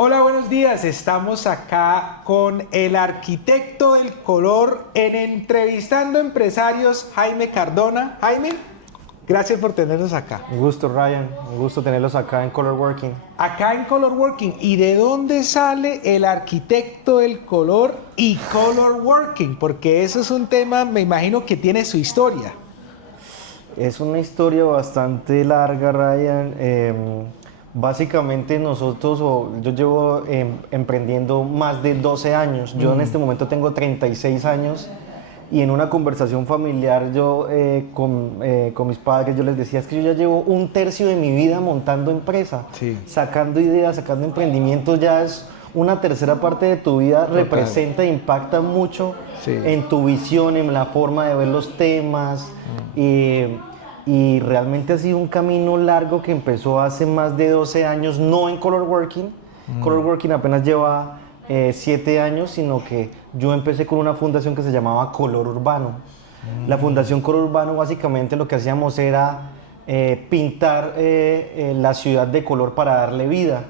Hola, buenos días. Estamos acá con el arquitecto del color en Entrevistando Empresarios, Jaime Cardona. Jaime, gracias por tenernos acá. Un gusto, Ryan. Un gusto tenerlos acá en Color Working. Acá en Color Working. ¿Y de dónde sale el arquitecto del color y Color Working? Porque eso es un tema, me imagino que tiene su historia. Es una historia bastante larga, Ryan. Básicamente yo llevo emprendiendo más de 12 años. Yo en este momento tengo 36 años y en una conversación familiar con mis padres yo les decía, es que yo ya llevo un tercio de mi vida montando empresa, Sí. sacando ideas, sacando emprendimientos, ya es una tercera parte de tu vida. Total. Representa e impacta mucho Sí. en tu visión, en la forma de ver los temas. Y realmente ha sido un camino largo que empezó hace más de 12 años, no en Color Working. Color Working apenas lleva 7 años, sino que yo empecé con una fundación que se llamaba Color Urbano. La Fundación Color Urbano básicamente lo que hacíamos era pintar la ciudad de color para darle vida.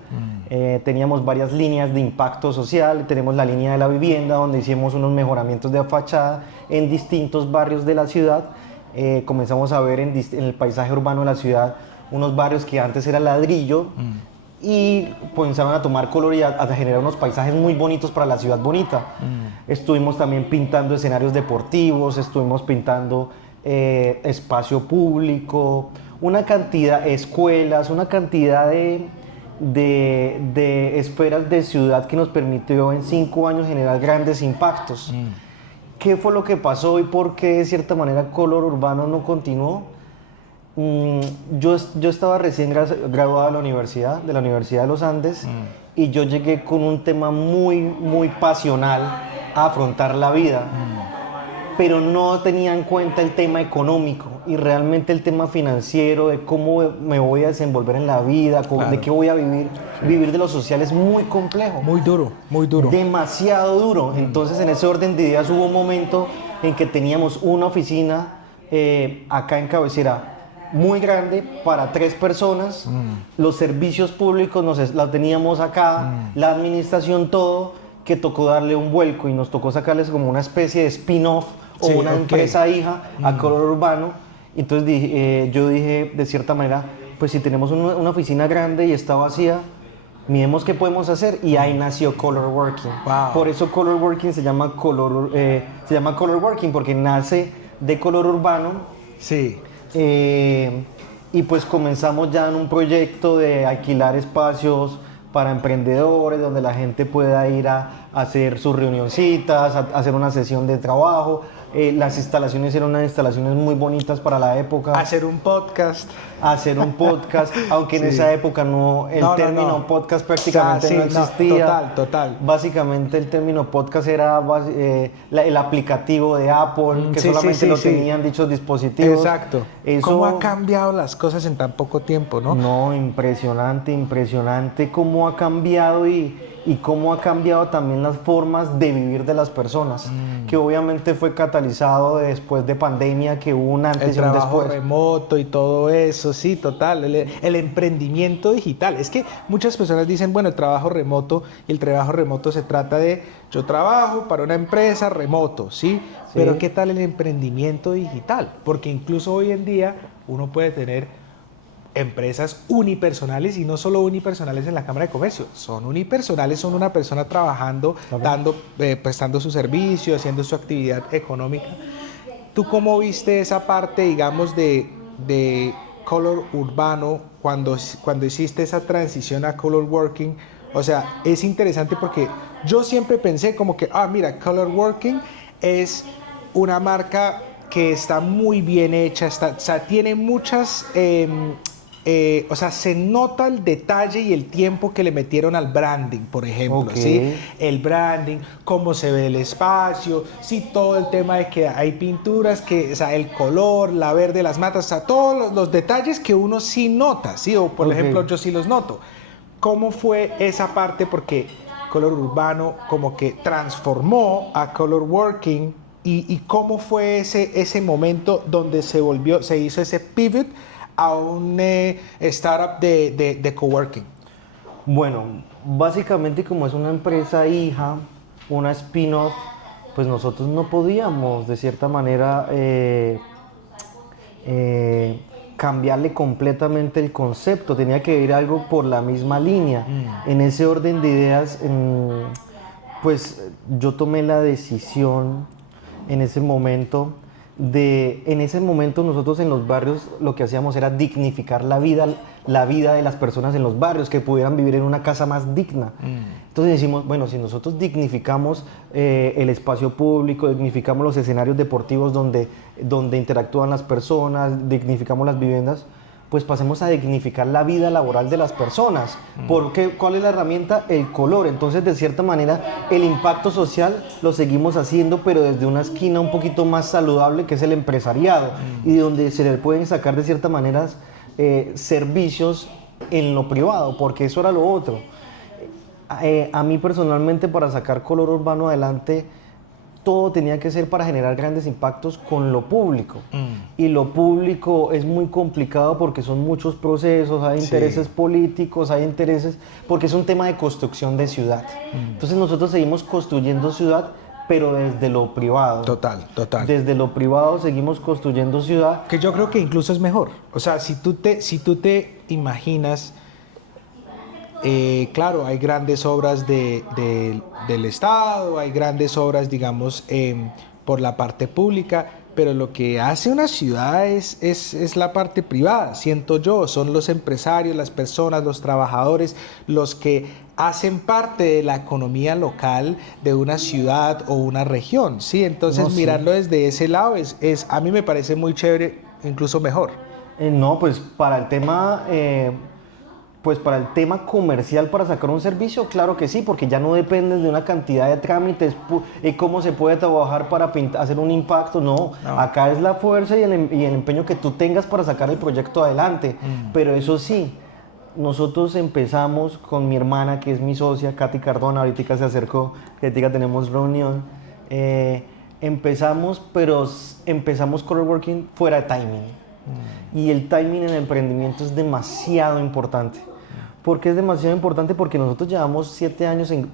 Teníamos varias líneas de impacto social, tenemos la línea de la vivienda donde hicimos unos mejoramientos de fachada en distintos barrios de la ciudad. Comenzamos a ver en el paisaje urbano de la ciudad unos barrios que antes era ladrillo y comenzaron a tomar color y a generar unos paisajes muy bonitos para la ciudad bonita. Estuvimos también pintando escenarios deportivos, estuvimos pintando espacio público, una cantidad de escuelas, una cantidad de esferas de ciudad que nos permitió en 5 años generar grandes impactos. ¿Qué fue lo que pasó y por qué de cierta manera Color Urbano no continuó? Yo estaba recién graduado de la Universidad de los Andes, y yo llegué con un tema muy pasional a afrontar la vida, pero no tenía en cuenta el tema económico y realmente el tema financiero, de cómo me voy a desenvolver en la vida, Claro. de qué voy a vivir. Vivir de lo social es muy complejo. Muy duro, muy duro. Demasiado duro. Entonces, en ese orden de ideas hubo un momento en que teníamos una oficina acá en Cabecera muy grande para 3 personas. Los servicios públicos la teníamos acá, la administración, todo, que tocó darle un vuelco y nos tocó sacarles como una especie de spin-off o Sí, una ok. empresa hija a Color Urbano. Entonces yo dije, de cierta manera, pues si tenemos una oficina grande y está vacía, miremos qué podemos hacer, y ahí nació Color Working. Wow. Por eso Color Working se llama Color Working, porque nace de color urbano. Sí. Y pues comenzamos ya en un proyecto de alquilar espacios para emprendedores, donde la gente pueda ir a hacer sus reunioncitas, a hacer una sesión de trabajo. Las instalaciones eran unas instalaciones muy bonitas para la época. Hacer un podcast. Aunque en Sí. esa época el término podcast prácticamente O sea, no sí, existía. Total. Básicamente el término podcast era el aplicativo de Apple, que Sí, solamente sí, lo sí. tenían dichos dispositivos. Exacto. Eso, ¿Cómo han cambiado las cosas en tan poco tiempo, no? no, impresionante cómo ha cambiado y cómo ha cambiado también las formas de vivir de las personas, que obviamente fue catalizado después de pandemia, que hubo un El antes y un trabajo después. remoto y todo eso, sí, total. El emprendimiento digital. Es que muchas personas dicen, bueno, el trabajo remoto, y el trabajo remoto se trata de, yo trabajo para una empresa remoto, ¿sí? Pero ¿qué tal el emprendimiento digital? Porque incluso hoy en día uno puede tener empresas unipersonales, y no solo unipersonales en la Cámara de Comercio, son unipersonales, son una persona trabajando, prestando su servicio, haciendo su actividad económica. ¿Tú cómo viste esa parte, digamos, de Color Urbano cuando hiciste esa transición a Color Working? O sea, es interesante porque yo siempre pensé como que, mira, Color Working es una marca que está muy bien hecha, o sea, tiene muchas... o sea, se nota el detalle y el tiempo que le metieron al branding, por ejemplo, Ok. ¿sí? El branding, cómo se ve el espacio, sí, todo el tema de que hay pinturas, o sea, el color, la verde, las matas, o sea, todos los detalles que uno sí nota, ¿sí? O por Ok. ejemplo, yo sí los noto. ¿Cómo fue esa parte? Porque Color Urbano como que transformó a Color Working, y cómo fue ese momento donde se hizo ese pivot a un startup de coworking. Bueno, básicamente como es una empresa hija, una spin-off, pues nosotros no podíamos de cierta manera cambiarle completamente el concepto, tenía que ir algo por la misma línea. En ese orden de ideas, pues yo tomé la decisión en ese momento en ese momento nosotros en los barrios lo que hacíamos era dignificar la vida de las personas en los barrios, que pudieran vivir en una casa más digna. Entonces decimos, bueno, si nosotros dignificamos el espacio público, dignificamos los escenarios deportivos donde interactúan las personas, dignificamos las viviendas, pues pasemos a dignificar la vida laboral de las personas. Porque, ¿cuál es la herramienta? El color. Entonces, de cierta manera, el impacto social lo seguimos haciendo, pero desde una esquina un poquito más saludable, que es el empresariado, y donde se le pueden sacar de cierta manera servicios en lo privado, porque eso era lo otro. A mí personalmente, para sacar Color Urbano adelante, todo tenía que ser para generar grandes impactos con lo público. Y lo público es muy complicado porque son muchos procesos, hay intereses políticos, hay intereses, porque es un tema de construcción de ciudad. Entonces nosotros seguimos construyendo ciudad, pero desde lo privado. Total. Desde lo privado seguimos construyendo ciudad. Que yo creo que incluso es mejor. O sea, si tú te imaginas... claro, hay grandes obras del Estado, hay grandes obras, digamos, por la parte pública, pero lo que hace una ciudad es la parte privada, siento yo, son los empresarios, las personas, los trabajadores, los que hacen parte de la economía local de una ciudad o una región, ¿sí? Entonces, mirarlo desde ese lado a mí me parece muy chévere, incluso mejor. No, pues para el tema... Pues para el tema comercial, para sacar un servicio, claro que sí, porque ya no depende de una cantidad de trámites, cómo se puede trabajar para hacer un impacto, no. Acá es la fuerza y el empeño que tú tengas para sacar el proyecto adelante. Pero eso sí, nosotros empezamos con mi hermana, que es mi socia, Katy Cardona, ahorita se acercó, ahorita tenemos reunión, empezamos Color Working fuera de timing. Y el timing en el emprendimiento es demasiado importante. ¿Por qué es demasiado importante? Porque nosotros llevamos 7 años en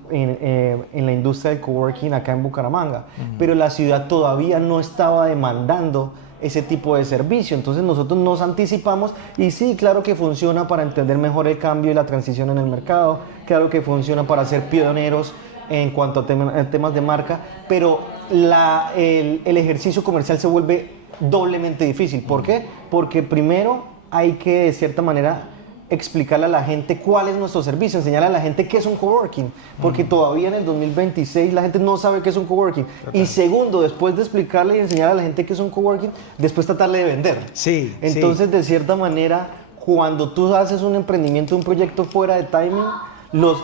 la industria del coworking acá en Bucaramanga, pero la ciudad todavía no estaba demandando ese tipo de servicio. Entonces nosotros nos anticipamos y sí, claro que funciona para entender mejor el cambio y la transición en el mercado, claro que funciona para ser pioneros en cuanto a temas de marca, pero el ejercicio comercial se vuelve doblemente difícil. ¿Por qué? Porque primero hay que, de cierta manera, explicarle a la gente cuál es nuestro servicio, enseñarle a la gente qué es un coworking, porque todavía en el 2026 la gente no sabe qué es un coworking. Y segundo, después de explicarle y enseñar a la gente qué es un coworking, después tratarle de vender. Sí. Entonces, de cierta manera, cuando tú haces un emprendimiento, un proyecto fuera de timing,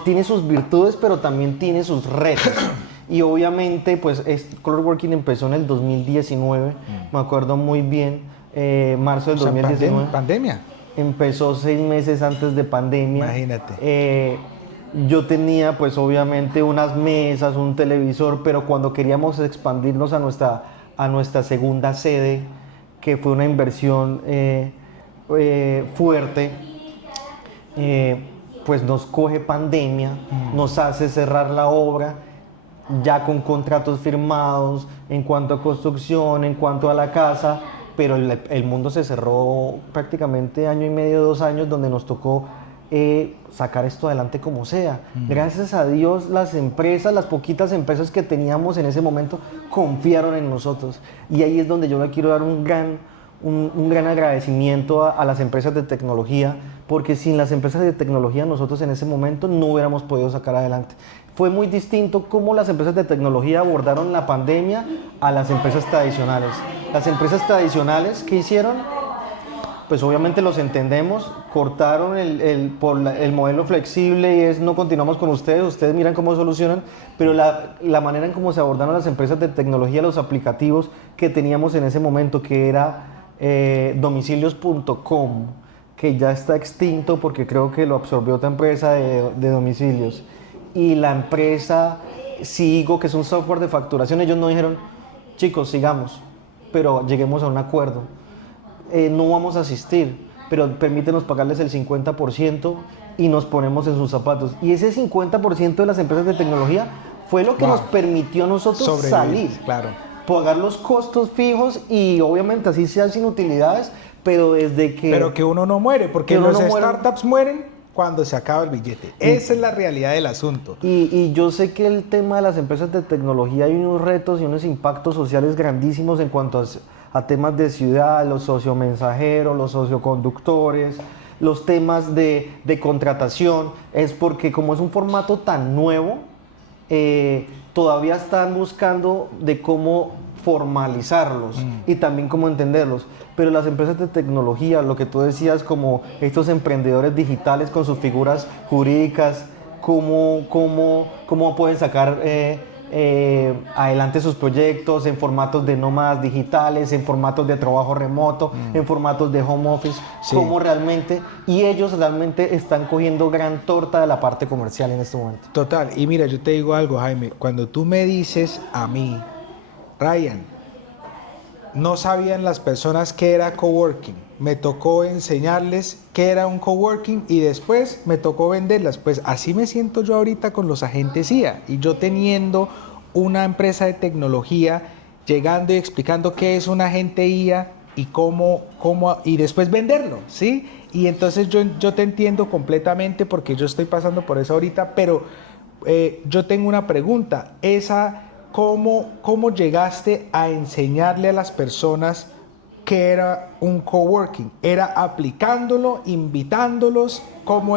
tiene sus virtudes, pero también tiene sus retos. Y obviamente, pues, Color Working empezó en el 2019, me acuerdo muy bien, marzo del 2019. ¿Pandemia? Empezó 6 meses antes de pandemia. Imagínate. Yo tenía, pues, obviamente, unas mesas, un televisor, pero cuando queríamos expandirnos a nuestra segunda sede, que fue una inversión fuerte, pues nos coge pandemia, nos hace cerrar la obra, ya con contratos firmados en cuanto a construcción, en cuanto a la casa, pero el mundo se cerró prácticamente 1 año y medio, 2 años, donde nos tocó sacar esto adelante como sea. Gracias a Dios, las poquitas empresas que teníamos en ese momento, confiaron en nosotros. Y ahí es donde yo le quiero dar un gran agradecimiento a las empresas de tecnología, porque sin las empresas de tecnología nosotros en ese momento no hubiéramos podido sacar adelante. Fue muy distinto cómo las empresas de tecnología abordaron la pandemia a las empresas tradicionales. Las empresas tradicionales, ¿qué hicieron? Pues obviamente los entendemos, cortaron el modelo flexible y no continuamos con ustedes miran cómo solucionan, pero la manera en cómo se abordaron las empresas de tecnología, los aplicativos que teníamos en ese momento, que era domicilios.com, que ya está extinto porque creo que lo absorbió otra empresa de domicilios, y la empresa Sigo, que es un software de facturación. Ellos no dijeron, chicos, sigamos, pero lleguemos a un acuerdo. No vamos a asistir, pero permítenos pagarles el 50% y nos ponemos en sus zapatos. Y ese 50% de las empresas de tecnología fue lo que nos permitió a nosotros salir. Claro. Pagar los costos fijos y obviamente así sean sin utilidades, pero desde que... Pero que uno no muere, porque los startups mueren cuando se acaba el billete. Esa es la realidad del asunto. Y yo sé que el tema de las empresas de tecnología hay unos retos y unos impactos sociales grandísimos en cuanto a temas de ciudad, los sociomensajeros, los socioconductores, los temas de contratación. Es porque como es un formato tan nuevo, todavía están buscando de cómo formalizarlos y también cómo entenderlos. Pero las empresas de tecnología, lo que tú decías, como estos emprendedores digitales con sus figuras jurídicas, cómo pueden sacar adelante sus proyectos en formatos de nómadas digitales, en formatos de trabajo remoto, en formatos de home office, cómo realmente, y ellos realmente están cogiendo gran torta de la parte comercial en este momento. Total, y mira, yo te digo algo, Jaime, cuando tú me dices a mí, Ryan, no sabían las personas qué era coworking, me tocó enseñarles qué era un coworking y después me tocó venderlas. Pues así me siento yo ahorita con los agentes IA, y yo teniendo una empresa de tecnología, llegando y explicando qué es un agente IA y cómo y después venderlo, ¿sí? Y entonces yo te entiendo completamente porque yo estoy pasando por eso ahorita, pero yo tengo una pregunta, ¿Cómo llegaste a enseñarle a las personas qué era un coworking? ¿Era aplicándolo, invitándolos? ¿Cómo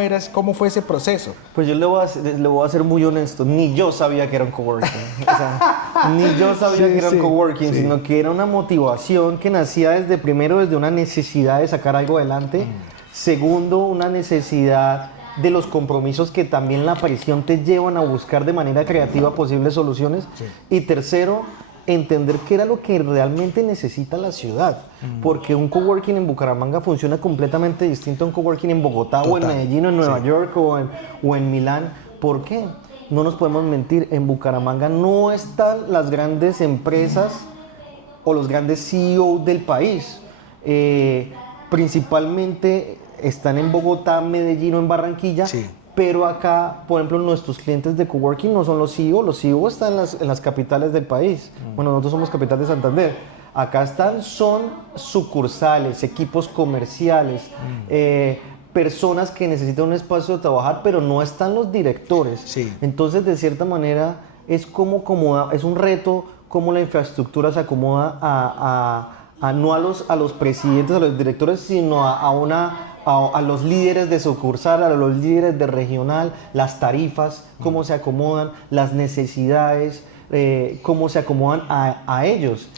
fue ese proceso? Pues yo le voy a ser muy honesto, ni yo sabía que era un coworking. O sea, ni yo sabía que era un coworking, sino que era una motivación que nacía desde una necesidad de sacar algo adelante, segundo, una necesidad de los compromisos que también la presión te llevan a buscar de manera creativa posibles soluciones, y tercero, entender qué era lo que realmente necesita la ciudad, porque un coworking en Bucaramanga funciona completamente distinto a un coworking en Bogotá, o en Medellín, o en Nueva York, o en Milán. ¿Por qué? No nos podemos mentir, en Bucaramanga no están las grandes empresas o los grandes CEO del país, principalmente están en Bogotá, Medellín o en Barranquilla, pero acá, por ejemplo, nuestros clientes de coworking no son los CEO están en las capitales del país. Bueno, nosotros somos capital de Santander. Acá son sucursales, equipos comerciales, personas que necesitan un espacio de trabajar, pero no están los directores. Entonces, de cierta manera, es un reto cómo la infraestructura se acomoda no a los presidentes, a los directores, sino a los líderes de sucursal, a los líderes de regional, las tarifas, cómo se acomodan, las necesidades, cómo se acomodan a ellos.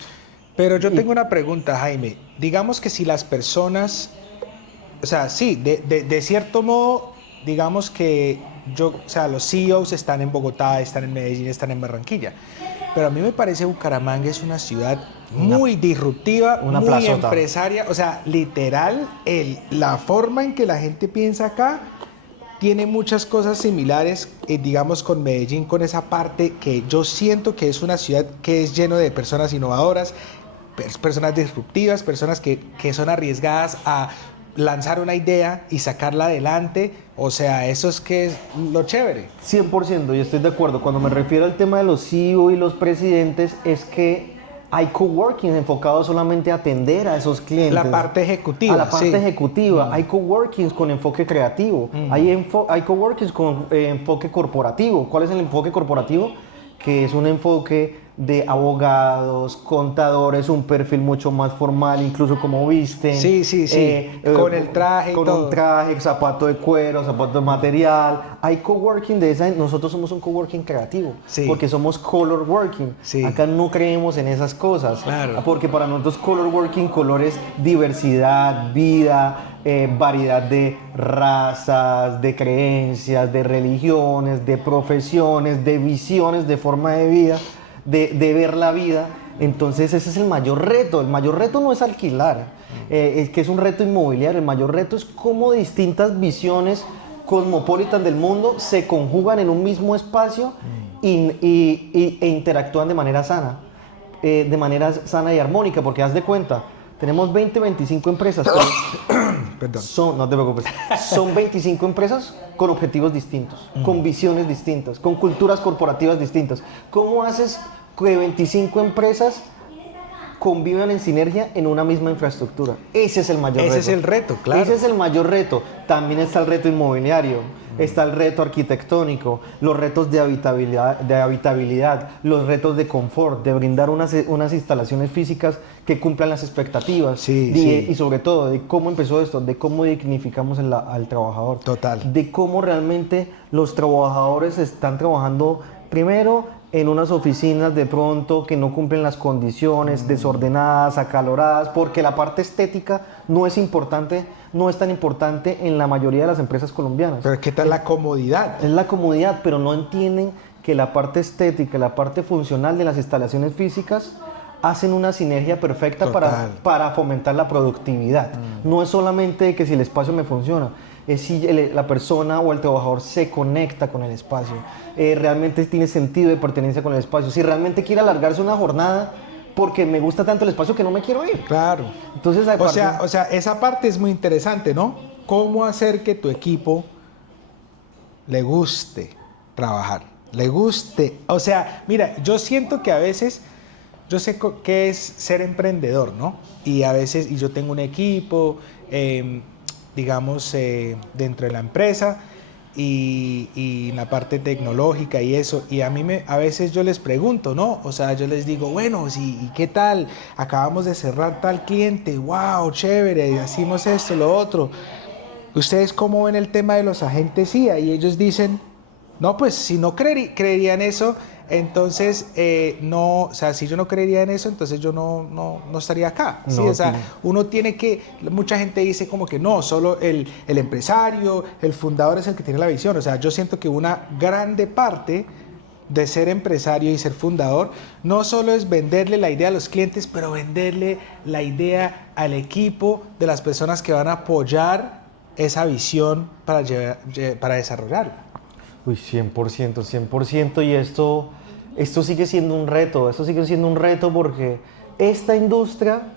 Pero yo tengo una pregunta, Jaime. Digamos que si las personas, o sea, sí, de cierto modo, digamos que los CEOs están en Bogotá, están en Medellín, están en Barranquilla. Pero a mí me parece Bucaramanga es una ciudad muy disruptiva, muy plazota, empresaria. O sea, literal, la forma en que la gente piensa acá tiene muchas cosas similares, digamos, con Medellín, con esa parte que yo siento que es una ciudad que es lleno de personas innovadoras, personas disruptivas, personas que son arriesgadas a lanzar una idea y sacarla adelante. O sea, eso es que es lo chévere. 100%, y estoy de acuerdo. Cuando me refiero al tema de los CEO y los presidentes, es que hay coworkings enfocados solamente a atender a esos clientes. La parte ejecutiva. A la parte ejecutiva. Hay coworkings con enfoque creativo. Hay coworkings con enfoque corporativo. ¿Cuál es el enfoque corporativo? Que es un enfoque de abogados, contadores, un perfil mucho más formal, incluso como visten. Con el traje y todo. Con un traje, zapato de cuero, zapato de material. Hay coworking de esa. Nosotros somos un coworking creativo, porque somos color working. Acá no creemos en esas cosas. Claro. Porque para nosotros color working, color es diversidad, vida, variedad de razas, de creencias, de religiones, de profesiones, de visiones, de forma de vida, de ver la vida. Entonces ese es el mayor reto. El mayor reto no es alquilar, es que es un reto inmobiliario. El mayor reto es cómo distintas visiones cosmopolitan del mundo se conjugan en un mismo espacio e interactúan de manera sana y armónica, porque haz de cuenta, Tenemos 20, 25 empresas. Perdón. No te preocupes. Son 25 empresas con objetivos distintos, con visiones distintas, con culturas corporativas distintas. ¿Cómo haces que 25 empresas convivan en sinergia en una misma infraestructura? Ese es el mayor reto. Ese es el reto, claro. Ese es el mayor reto. También está el reto inmobiliario, está el reto arquitectónico, los retos de habitabilidad, los retos de confort, de brindar unas instalaciones físicas que cumplan las expectativas. Y sobre todo, de cómo empezó esto, de cómo dignificamos al trabajador. Total. De cómo realmente los trabajadores están trabajando primero en unas oficinas de pronto que no cumplen las condiciones, desordenadas, acaloradas, porque la parte estética no es tan importante en la mayoría de las empresas colombianas. Pero ¿qué tal la comodidad? Es la comodidad, pero no entienden que la parte estética, la parte funcional de las instalaciones físicas hacen una sinergia perfecta para fomentar la productividad. No es solamente que si el espacio me funciona, es si la persona o el trabajador se conecta con el espacio, realmente tiene sentido de pertenencia con el espacio, si realmente quiere alargarse una jornada porque me gusta tanto el espacio que no me quiero ir. Claro. Entonces, o sea, esa parte es muy interesante, ¿no? ¿Cómo hacer que tu equipo le guste trabajar? Le guste. O sea, mira, yo siento que a veces, yo sé qué es ser emprendedor, ¿no? Y a veces, y yo tengo un equipo, digamos, dentro de la empresa y la parte tecnológica y eso, y a veces yo les pregunto, ¿no? O sea, yo les digo, bueno, ¿y qué tal? Acabamos de cerrar tal cliente, wow, chévere, hicimos esto, lo otro. ¿Ustedes cómo ven el tema de los agentes CIA? Y ellos dicen, no, pues si no creerían eso, entonces no, o sea, si yo no creería en eso, entonces yo no estaría acá. ¿Sí? O sea, uno tiene que, mucha gente dice como que no, solo el empresario, el fundador es el que tiene la visión. O sea, yo siento que una grande parte de ser empresario y ser fundador no solo es venderle la idea a los clientes, pero venderle la idea al equipo de las personas que van a apoyar esa visión para desarrollarla. Uy, 100%, 100%, y esto sigue siendo un reto porque esta industria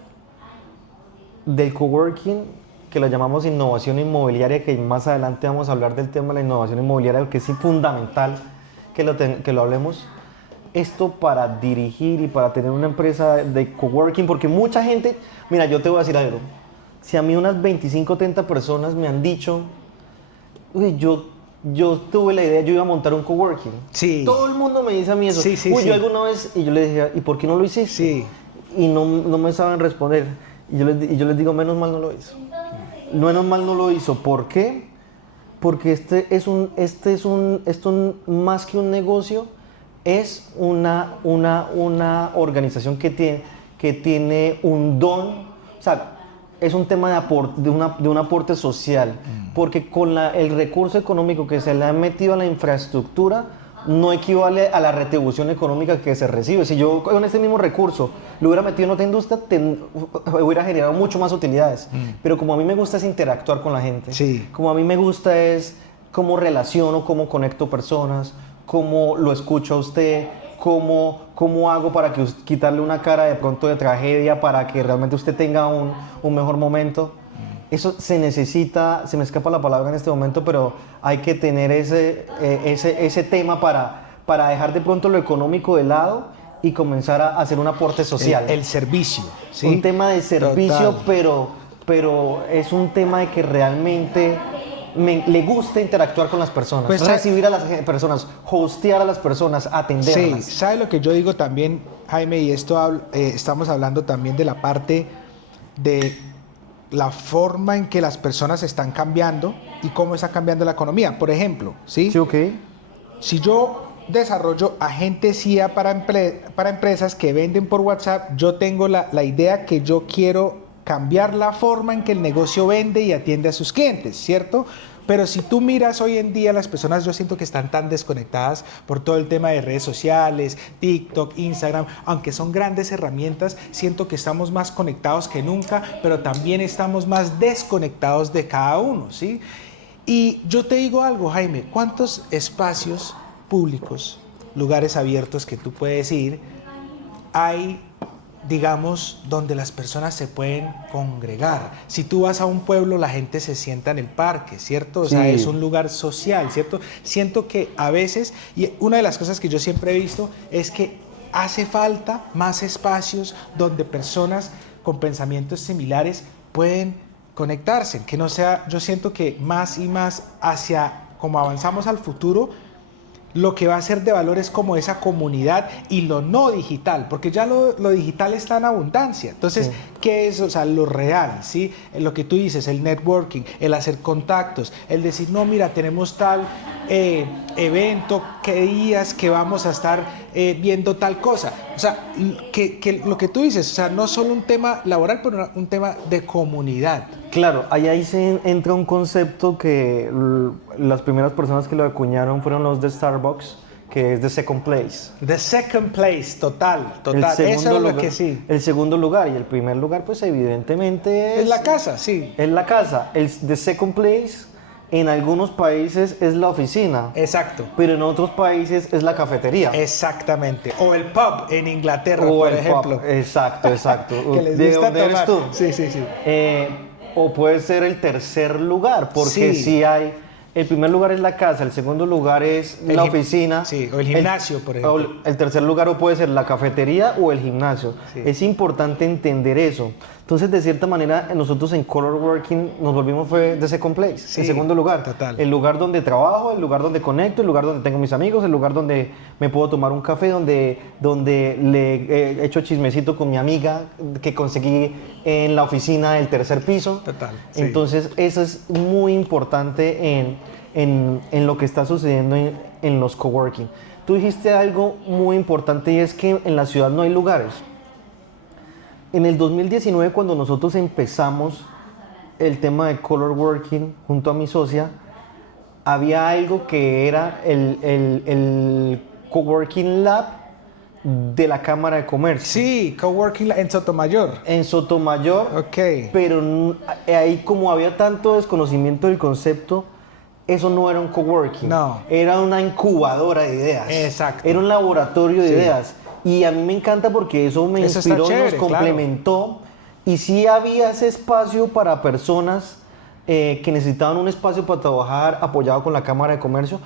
del coworking, que la llamamos innovación inmobiliaria, que más adelante vamos a hablar del tema de la innovación inmobiliaria, que es fundamental que lo hablemos, esto para dirigir y para tener una empresa de coworking, porque mucha gente, mira, yo te voy a decir algo, si a mí unas 25 o 30 personas me han dicho, uy, yo tuve la idea, yo iba a montar un coworking. Sí. Todo el mundo me dice a mí eso. Sí, sí, uy, sí. yo alguna vez, y yo le dije, ¿y por qué no lo hiciste? Sí. Y no me saben responder. Y yo les digo, menos mal no lo hizo. Menos mal no lo hizo. ¿Por qué? Porque esto más que un negocio, es una organización que tiene un don, o sea, es un tema de un aporte social, porque con el recurso económico que se le ha metido a la infraestructura no equivale a la retribución económica que se recibe. Si yo con este mismo recurso lo hubiera metido en otra industria, hubiera generado mucho más utilidades. Pero como a mí me gusta es interactuar con la gente, como a mí me gusta es cómo relaciono, cómo conecto personas, cómo lo escucho a usted, cómo hago para quitarle una cara de pronto de tragedia para que realmente usted tenga un mejor momento. Eso se necesita, se me escapa la palabra en este momento, pero hay que tener ese tema para dejar de pronto lo económico de lado y comenzar a hacer un aporte social. El servicio, ¿sí? Un tema de servicio, Total. pero es un tema de que realmente le gusta interactuar con las personas, pues, recibir a las personas, hostear a las personas, atenderlas. Sí, ¿sabe lo que yo digo también, Jaime? Y esto estamos hablando también de la parte de la forma en que las personas están cambiando y cómo está cambiando la economía. Por ejemplo, ¿sí? Sí, ok. Si yo desarrollo agentes IA para empresas que venden por WhatsApp, yo tengo la idea que yo quiero cambiar la forma en que el negocio vende y atiende a sus clientes, ¿cierto? Pero si tú miras hoy en día, las personas yo siento que están tan desconectadas por todo el tema de redes sociales, TikTok, Instagram, aunque son grandes herramientas, siento que estamos más conectados que nunca, pero también estamos más desconectados de cada uno, ¿sí? Y yo te digo algo, Jaime, ¿cuántos espacios públicos, lugares abiertos que tú puedes ir, hay digamos, donde las personas se pueden congregar. Si tú vas a un pueblo, la gente se sienta en el parque, ¿cierto? O sea, Sí. es un lugar social, ¿cierto? Siento que a veces, y una de las cosas que yo siempre he visto es que hace falta más espacios donde personas con pensamientos similares pueden conectarse, que no sea, yo siento que más y más hacia, como avanzamos al futuro, lo que va a ser de valor es como esa comunidad y lo no digital, porque ya lo digital está en abundancia. Entonces, Sí. ¿qué es? O sea, lo real, ¿sí? Lo que tú dices, el networking, el hacer contactos, el decir, no, mira, tenemos tal evento, qué días que vamos a estar viendo tal cosa. O sea, que lo que tú dices, o sea, no solo un tema laboral, pero un tema de comunidad. Claro, ahí se entra un concepto que las primeras personas que lo acuñaron fueron los de Starbucks, que es the second place. The second place, total, El total. Eso segundo es lo lugar, que sí. el segundo lugar y el primer lugar, pues evidentemente Es la casa, sí. es la casa. The second place en algunos países es la oficina, Exacto. pero en otros países es la cafetería. Exactamente. O el pub en Inglaterra, O por el ejemplo. pub. Exacto, exacto. Que les ¿De gusta dónde eres tomar. tú? Sí, sí, sí. O puede ser el tercer lugar, porque Sí. si hay... El primer lugar es la casa, el segundo lugar es El la gim- oficina. sí, o el gimnasio, por ejemplo. O el tercer lugar o puede ser la cafetería o el gimnasio. Sí. Es importante entender eso. Entonces, de cierta manera, nosotros en Color Working nos volvimos fue de second place, Sí, el segundo lugar. total. El lugar donde trabajo, el lugar donde conecto, el lugar donde tengo mis amigos, el lugar donde me puedo tomar un café, donde le he hecho chismecito con mi amiga que conseguí en la oficina del tercer piso. Total, sí. Entonces, eso es muy importante en lo que está sucediendo en los coworking. Tú dijiste algo muy importante y es que en la ciudad no hay lugares. En el 2019, cuando nosotros empezamos el tema de color working junto a mi socia, había algo que era el coworking lab de la Cámara de Comercio. Sí, coworking en Sotomayor. En Sotomayor, Ok. pero ahí como había tanto desconocimiento del concepto, eso no era un coworking, No. era una incubadora de ideas. Exacto. Era un laboratorio de Sí. ideas. Y a mí me encanta porque eso me Eso está inspiró, chévere, nos complementó. Y sí había ese espacio para personas que necesitaban un espacio para trabajar apoyado con la Cámara de Comercio,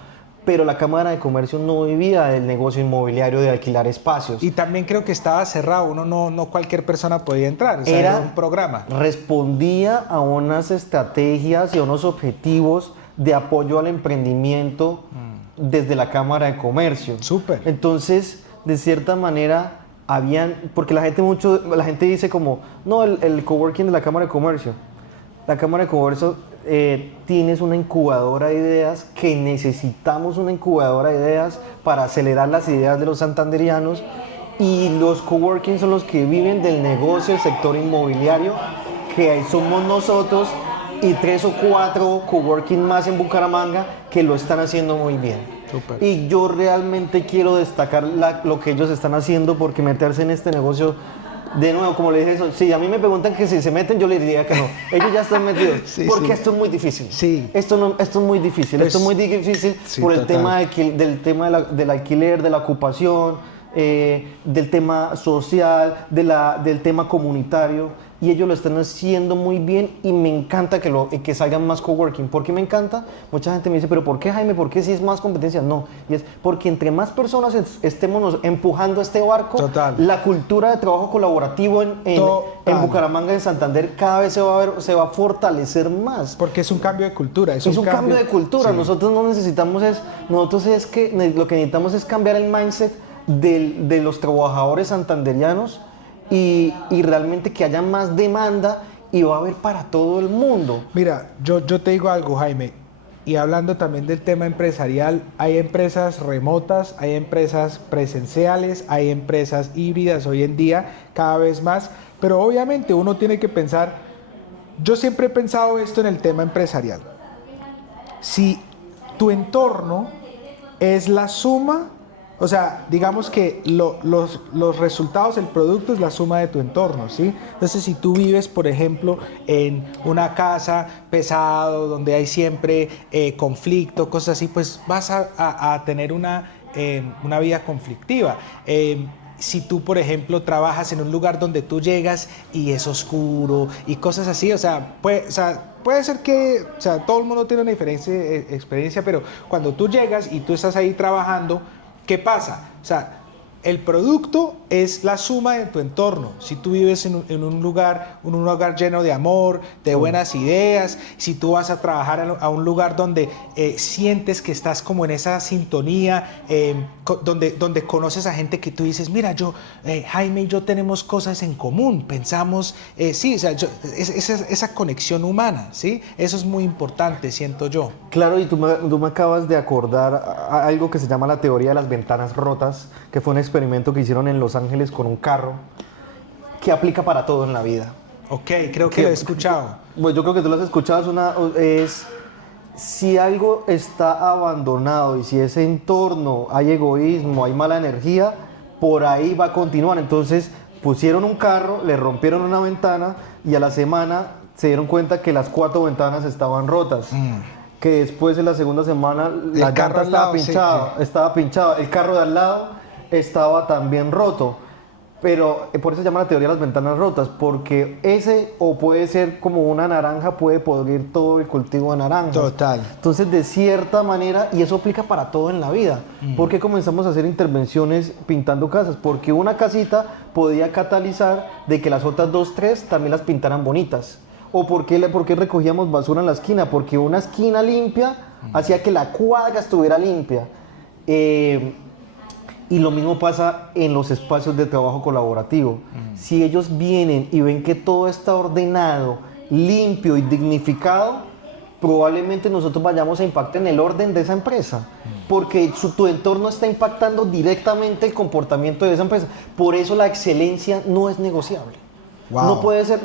pero la Cámara de Comercio no vivía del negocio inmobiliario de alquilar espacios. Y también creo que estaba cerrado, uno no cualquier persona podía entrar, o sea, era un programa. Respondía a unas estrategias y a unos objetivos de apoyo al emprendimiento desde la Cámara de Comercio. Súper. Entonces, de cierta manera, porque la gente dice como, no, el coworking de la Cámara de Comercio. La Cámara de Comercio tienes una incubadora de ideas, que necesitamos una incubadora de ideas para acelerar las ideas de los santanderianos, y los coworking son los que viven del negocio, el sector inmobiliario, que somos nosotros y 3 o 4 coworking más en Bucaramanga que lo están haciendo muy bien. Súper. Y yo realmente quiero destacar lo que ellos están haciendo, porque meterse en este negocio, de nuevo, como le dije eso, si a mí me preguntan que si se meten, yo les diría que no. Ellos ya están metidos, Sí, porque sí. esto es muy difícil. Sí. Esto es muy difícil. Pues, esto es muy difícil sí, por el total. tema del tema del alquiler, de la ocupación, del tema social, del tema comunitario. Y ellos lo están haciendo muy bien y me encanta que salgan más coworking. ¿Por qué me encanta? Mucha gente me dice, pero ¿por qué, Jaime? ¿Por qué si es más competencia? No, y es porque entre más personas estemos empujando este barco, Total. la cultura de trabajo colaborativo en Total. Bucaramanga y en Santander cada vez se va a fortalecer más. Porque es un cambio de cultura. Es un cambio de cultura. Sí. Nosotros no necesitamos lo que necesitamos es cambiar el mindset de los trabajadores santanderianos y realmente que haya más demanda y va a haber para todo el mundo. Mira, yo te digo algo, Jaime, y hablando también del tema empresarial, hay empresas remotas, hay empresas presenciales, hay empresas híbridas hoy en día, cada vez más, pero obviamente uno tiene que pensar, yo siempre he pensado esto en el tema empresarial, si tu entorno es la suma, o sea, digamos que los resultados, el producto es la suma de tu entorno, ¿sí? Entonces, si tú vives, por ejemplo, en una casa pesado, donde hay siempre conflicto, cosas así, pues vas a tener una vida conflictiva. si tú, por ejemplo, trabajas en un lugar donde tú llegas y es oscuro y cosas así, o sea, puede ser que, o sea, todo el mundo tiene una diferente experiencia, pero cuando tú llegas y tú estás ahí trabajando, ¿qué pasa? O sea, el producto es la suma de tu entorno. Si tú vives en un lugar lleno de amor, de buenas ideas, si tú vas a trabajar a un lugar donde sientes que estás como en esa sintonía, donde conoces a gente que tú dices, mira, Jaime y yo tenemos cosas en común, pensamos, sí, o sea, esa conexión humana, ¿sí? Eso es muy importante, siento yo. Claro, y tú me acabas de acordar a algo que se llama la teoría de las ventanas rotas, que fue un experimento que hicieron en Los Ángeles con un carro, que aplica para todo en la vida. Ok, creo que lo he escuchado. Pues yo creo que tú lo has escuchado, si algo está abandonado y si ese entorno hay egoísmo, hay mala energía, por ahí va a continuar. Entonces pusieron un carro, le rompieron una ventana y a la semana se dieron cuenta que las 4 ventanas estaban rotas. Que después de la segunda semana la llanta estaba pinchada, el carro de al lado estaba también roto. Pero por eso se llama la teoría de las ventanas rotas, porque ese, o puede ser como una naranja, puede podrir todo el cultivo de naranjas. Total. Entonces, de cierta manera, y eso aplica para todo en la vida. ¿Por qué comenzamos a hacer intervenciones pintando casas? Porque una casita podía catalizar de que las otras 2, 3 también las pintaran bonitas. ¿O por qué recogíamos basura en la esquina? Porque una esquina limpia hacía que la cuadra estuviera limpia. Y lo mismo pasa en los espacios de trabajo colaborativo. Si ellos vienen y ven que todo está ordenado, limpio y dignificado, probablemente nosotros vayamos a impactar en el orden de esa empresa. Porque tu entorno está impactando directamente el comportamiento de esa empresa. Por eso la excelencia no es negociable. Wow. No puede ser...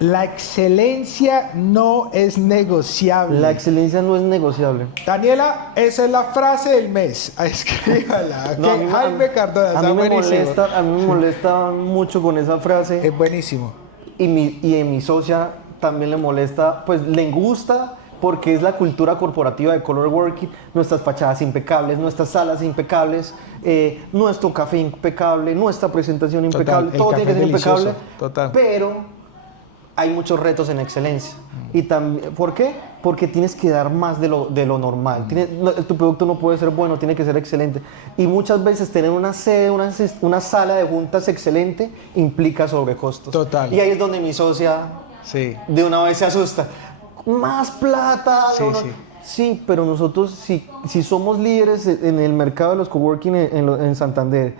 La excelencia no es negociable. La excelencia no es negociable. Daniela, esa es la frase del mes. Escríbala. No, Jaime Cardona, a mí me molesta mucho con esa frase. Es buenísimo. Y a mi socia también le molesta, pues le gusta porque es la cultura corporativa de Color Working, nuestras fachadas impecables, nuestras salas impecables, nuestro café impecable, nuestra presentación impecable, Total, todo tiene que ser delicioso. impecable. Total. Pero hay muchos retos en excelencia. Y también, ¿por qué? Porque tienes que dar más de lo normal. Tu producto no puede ser bueno, tiene que ser excelente. Y muchas veces tener una sede, una sala de juntas excelente implica sobrecostos. Total. Y ahí es donde mi socia de una vez se asusta. Más plata. Sí, sí. Sí, pero nosotros si somos líderes en el mercado de los coworking en Santander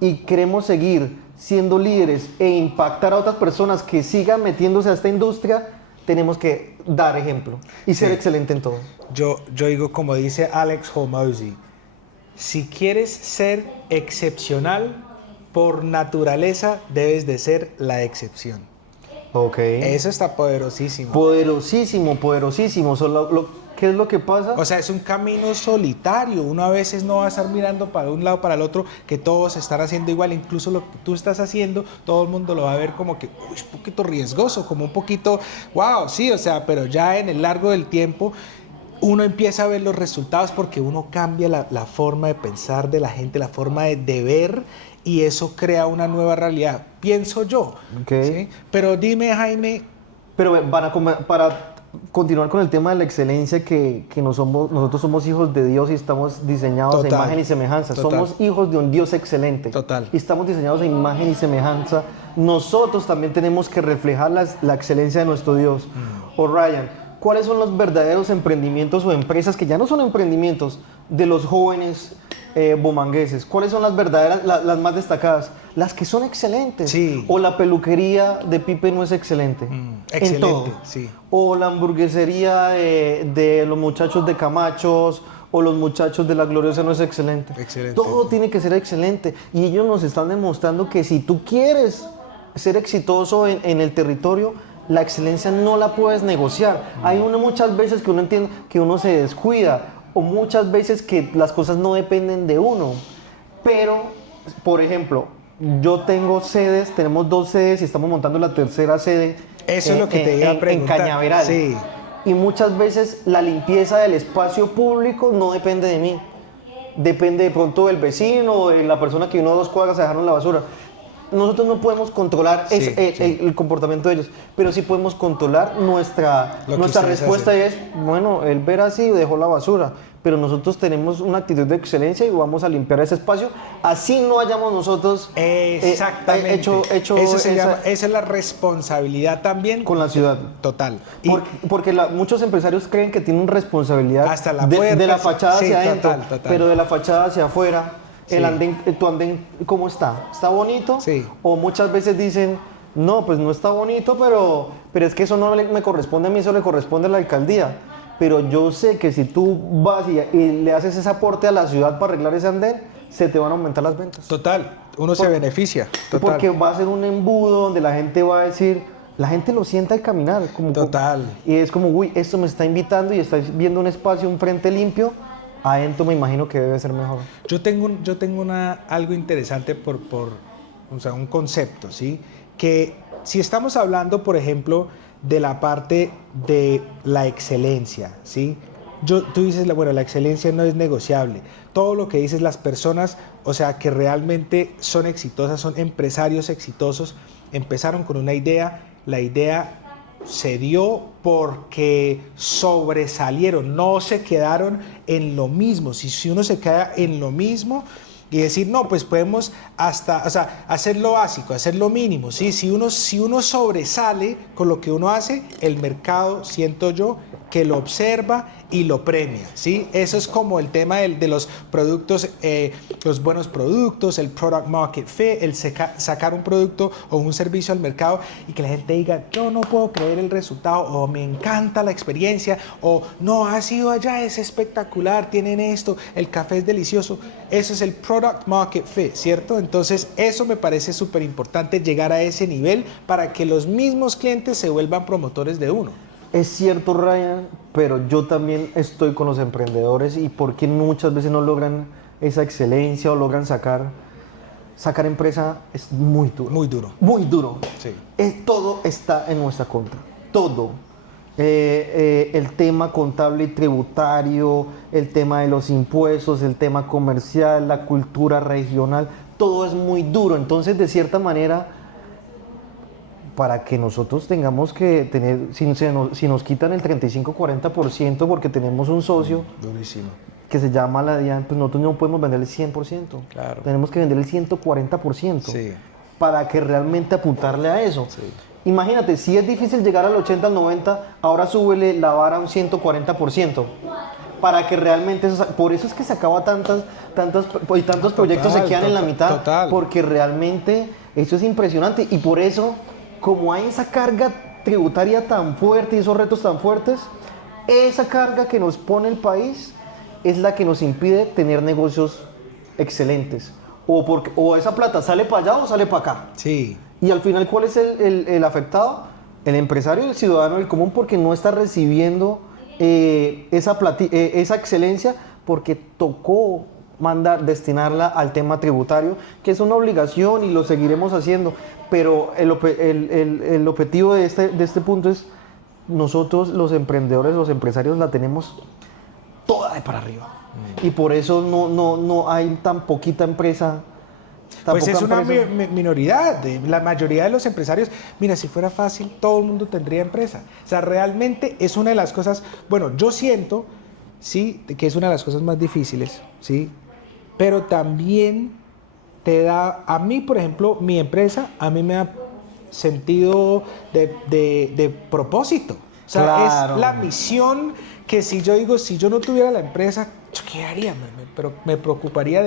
y queremos seguir siendo líderes e impactar a otras personas que sigan metiéndose a esta industria, tenemos que dar ejemplo y ser excelente en todo. Yo digo, como dice Alex Hormozi, si quieres ser excepcional, por naturaleza debes de ser la excepción. Ok. Eso está poderosísimo. Poderosísimo. ¿Qué es lo que pasa? O sea, es un camino solitario. Uno a veces no va a estar mirando para un lado, para el otro, que todos están haciendo igual. Incluso lo que tú estás haciendo, todo el mundo lo va a ver como que, uy, un poquito riesgoso, como un poquito, wow, sí, o sea, pero ya en el largo del tiempo, uno empieza a ver los resultados porque uno cambia la forma de pensar de la gente, la forma de ver, y eso crea una nueva realidad, pienso yo. Okay. ¿Sí? Pero dime, Jaime. Pero para continuar con el tema de la excelencia, que nosotros somos hijos de Dios y estamos diseñados a imagen y semejanza. Total. Somos hijos de un Dios excelente. Total. Y estamos diseñados a imagen y semejanza. Nosotros también tenemos que reflejar la excelencia de nuestro Dios. Ryan, ¿cuáles son los verdaderos emprendimientos o empresas que ya no son emprendimientos de los jóvenes bomangueses? ¿Cuáles son las verdaderas, las más destacadas? Las que son excelentes. Sí. O la peluquería de Pipe no es excelente. Excelente, en todo. Sí. O la hamburguesería de los muchachos de Camachos, o los muchachos de La Gloriosa no es excelente. Excelente. Todo tiene que ser excelente. Y ellos nos están demostrando que si tú quieres ser exitoso en el territorio, la excelencia no la puedes negociar. Hay muchas veces que uno entiende que uno se descuida, o muchas veces que las cosas no dependen de uno. Pero, por ejemplo, tenemos 2 sedes y estamos montando la tercera sede. Eso es lo que te iba a preguntar. En Cañaveral. Sí. Y muchas veces la limpieza del espacio público no depende de mí. depende de pronto del vecino o de la persona que 1 o 2 cuadras se dejaron la basura. Nosotros no podemos controlar el comportamiento de ellos, pero sí podemos controlar nuestra respuesta y es, bueno, él verá así dejó la basura, pero nosotros tenemos una actitud de excelencia y vamos a limpiar ese espacio, así no hayamos nosotros exactamente hecho esa es la responsabilidad también con la ciudad. Total. Porque muchos empresarios creen que tienen responsabilidad hasta la puerta, de la fachada hacia adentro, total. Pero de la fachada hacia afuera. El andén, tu andén, ¿cómo está? ¿Está bonito? Sí. O muchas veces dicen, no, pues no está bonito, pero es que eso no me corresponde a mí, eso le corresponde a la alcaldía. Pero yo sé que si tú vas y le haces ese aporte a la ciudad para arreglar ese andén, se te van a aumentar las ventas. Total, uno se beneficia. Total. Porque va a ser un embudo donde la gente va a decir, la gente lo sienta al caminar. Total. Y es como, uy, esto me está invitando y está viendo un espacio, un frente limpio. Adentro me imagino que debe ser mejor. Yo tengo algo interesante o sea, un concepto, ¿sí? Que si estamos hablando, por ejemplo, de la parte de la excelencia, ¿sí? Tú dices, bueno, la excelencia no es negociable. Todo lo que dices, las personas, o sea, que realmente son exitosas, son empresarios exitosos, empezaron con una idea, la idea se dio porque sobresalieron, no se quedaron en lo mismo. Si uno se queda en lo mismo y decir, no, pues podemos hacer lo básico, hacer lo mínimo, ¿sí? Si uno sobresale con lo que uno hace, el mercado, siento yo, que lo observa y lo premia, ¿sí? Eso es como el tema de los productos, los buenos productos, el product market fit, el sacar un producto o un servicio al mercado y que la gente diga, yo no puedo creer el resultado, o me encanta la experiencia, o no, ha sido allá, es espectacular, tienen esto, el café es delicioso. Eso es el product market fit, ¿cierto? Entonces eso me parece súper importante, llegar a ese nivel para que los mismos clientes se vuelvan promotores de uno. Es cierto, Ryan, pero yo también estoy con los emprendedores y porque muchas veces no logran esa excelencia o logran sacar empresa es muy duro. Muy duro. Muy duro. Sí. Todo está en nuestra contra. Todo. El tema contable y tributario, el tema de los impuestos, el tema comercial, la cultura regional, todo es muy duro. Entonces, de cierta manera, para que nosotros tengamos que tener, si nos quitan el 35-40% porque tenemos un socio durísimo que se llama la DIAN, pues nosotros no podemos vender el 100%. Claro. Tenemos que vender el 140%. Sí. Para que realmente apuntarle a eso. Sí. Imagínate, si es difícil llegar al 80, al 90, ahora súbele la vara a un 140%. Para que realmente por eso es que se acaba tantos proyectos se quedan en la mitad. Total. Porque realmente eso es impresionante. Y por eso, como hay esa carga tributaria tan fuerte y esos retos tan fuertes, esa carga que nos pone el país es la que nos impide tener negocios excelentes. O esa plata sale para allá o sale para acá. Sí. Y al final, ¿cuál es el afectado? El empresario y el ciudadano del común, porque no está recibiendo esa excelencia, porque tocó destinarla al tema tributario, que es una obligación y lo seguiremos haciendo. Pero el objetivo de este punto es, nosotros los emprendedores, los empresarios, la tenemos toda de para arriba. Y por eso no hay tan poquita empresa. Pues es una minoridad. La mayoría de los empresarios, mira, si fuera fácil, todo el mundo tendría empresa. O sea, realmente es una de las cosas, bueno, yo siento, sí, que es una de las cosas más difíciles, sí, pero también te da, a mí, por ejemplo, mi empresa, a mí me da sentido de propósito. O sea, claro. Es la misión que si yo no tuviera la empresa, ¿yo qué haría? Pero me preocuparía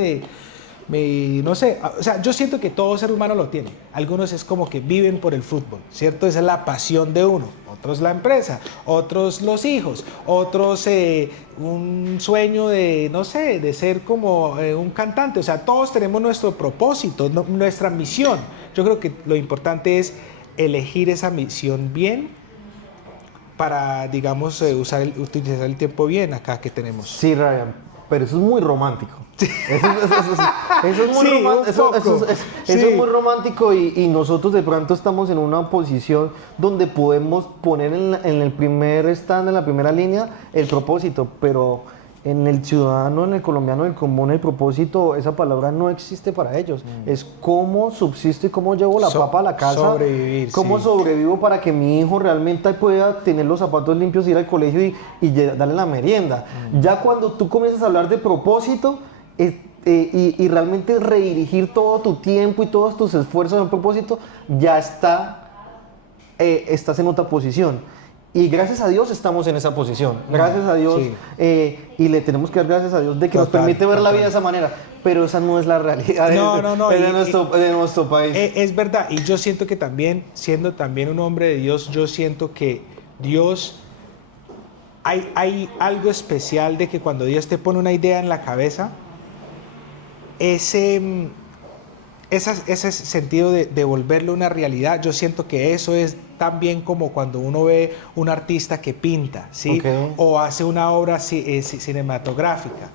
no sé, o sea, yo siento que todo ser humano lo tiene. Algunos es como que viven por el fútbol, ¿cierto? Esa es la pasión de uno. Otros la empresa, otros los hijos, otros un sueño de, no sé, de ser como un cantante. O sea, todos tenemos nuestro propósito, nuestra misión. Yo creo que lo importante es elegir esa misión bien para, digamos, utilizar el tiempo bien acá que tenemos. Sí, Ryan, pero eso es muy romántico. Sí. Eso es muy sí, romántico. Eso es muy romántico y nosotros de pronto estamos en una posición donde podemos poner en el primer stand, en la primera línea, el propósito, pero en el ciudadano, en el colombiano del común, el propósito, esa palabra no existe para ellos. Es cómo subsisto y cómo llevo la papa a la casa. Sobrevivir, cómo sí. sobrevivo para que mi hijo realmente pueda tener los zapatos limpios, ir al colegio y darle la merienda. Ya cuando tú comienzas a hablar de propósito y realmente redirigir todo tu tiempo y todos tus esfuerzos en propósito, ya estás en otra posición. Y gracias a Dios estamos en esa posición. Gracias a Dios. Sí. Y le tenemos que dar gracias a Dios de que nos Total, permite ver la total. vida de esa manera. Pero esa no es la realidad de nuestro país. Es verdad, y yo siento que también, siendo también un hombre de Dios, yo siento que Dios, hay algo especial de que cuando Dios te pone una idea en la cabeza, ese sentido de volverlo una realidad, yo siento que eso es también como cuando uno ve un artista que pinta, ¿sí? Okay. O hace una obra cinematográfica.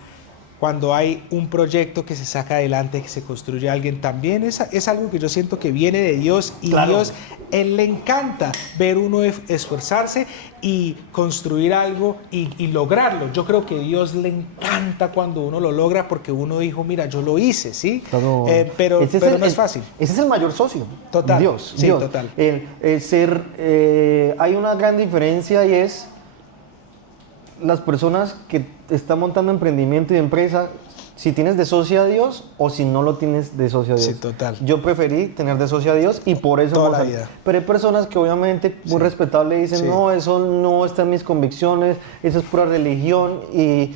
Cuando hay un proyecto que se saca adelante, que se construye alguien, también es algo que yo siento que viene de Dios y Claro. Dios, Él le encanta ver uno esforzarse y construir algo y lograrlo. Yo creo que Dios le encanta cuando uno lo logra porque uno dijo, mira, yo lo hice, ¿sí? Claro. Pero Ese no es fácil. Ese es el mayor socio. Total. Dios. Sí, Dios. total. Hay una gran diferencia y es las personas que están montando emprendimiento y empresa, si tienes de socio a Dios o si no lo tienes de socio a Dios. Sí, total. Yo preferí tener de socio a Dios y por eso Toda no la salí. vida. Pero hay personas que obviamente muy respetables dicen, Sí. no, eso no está en mis convicciones, eso es pura religión y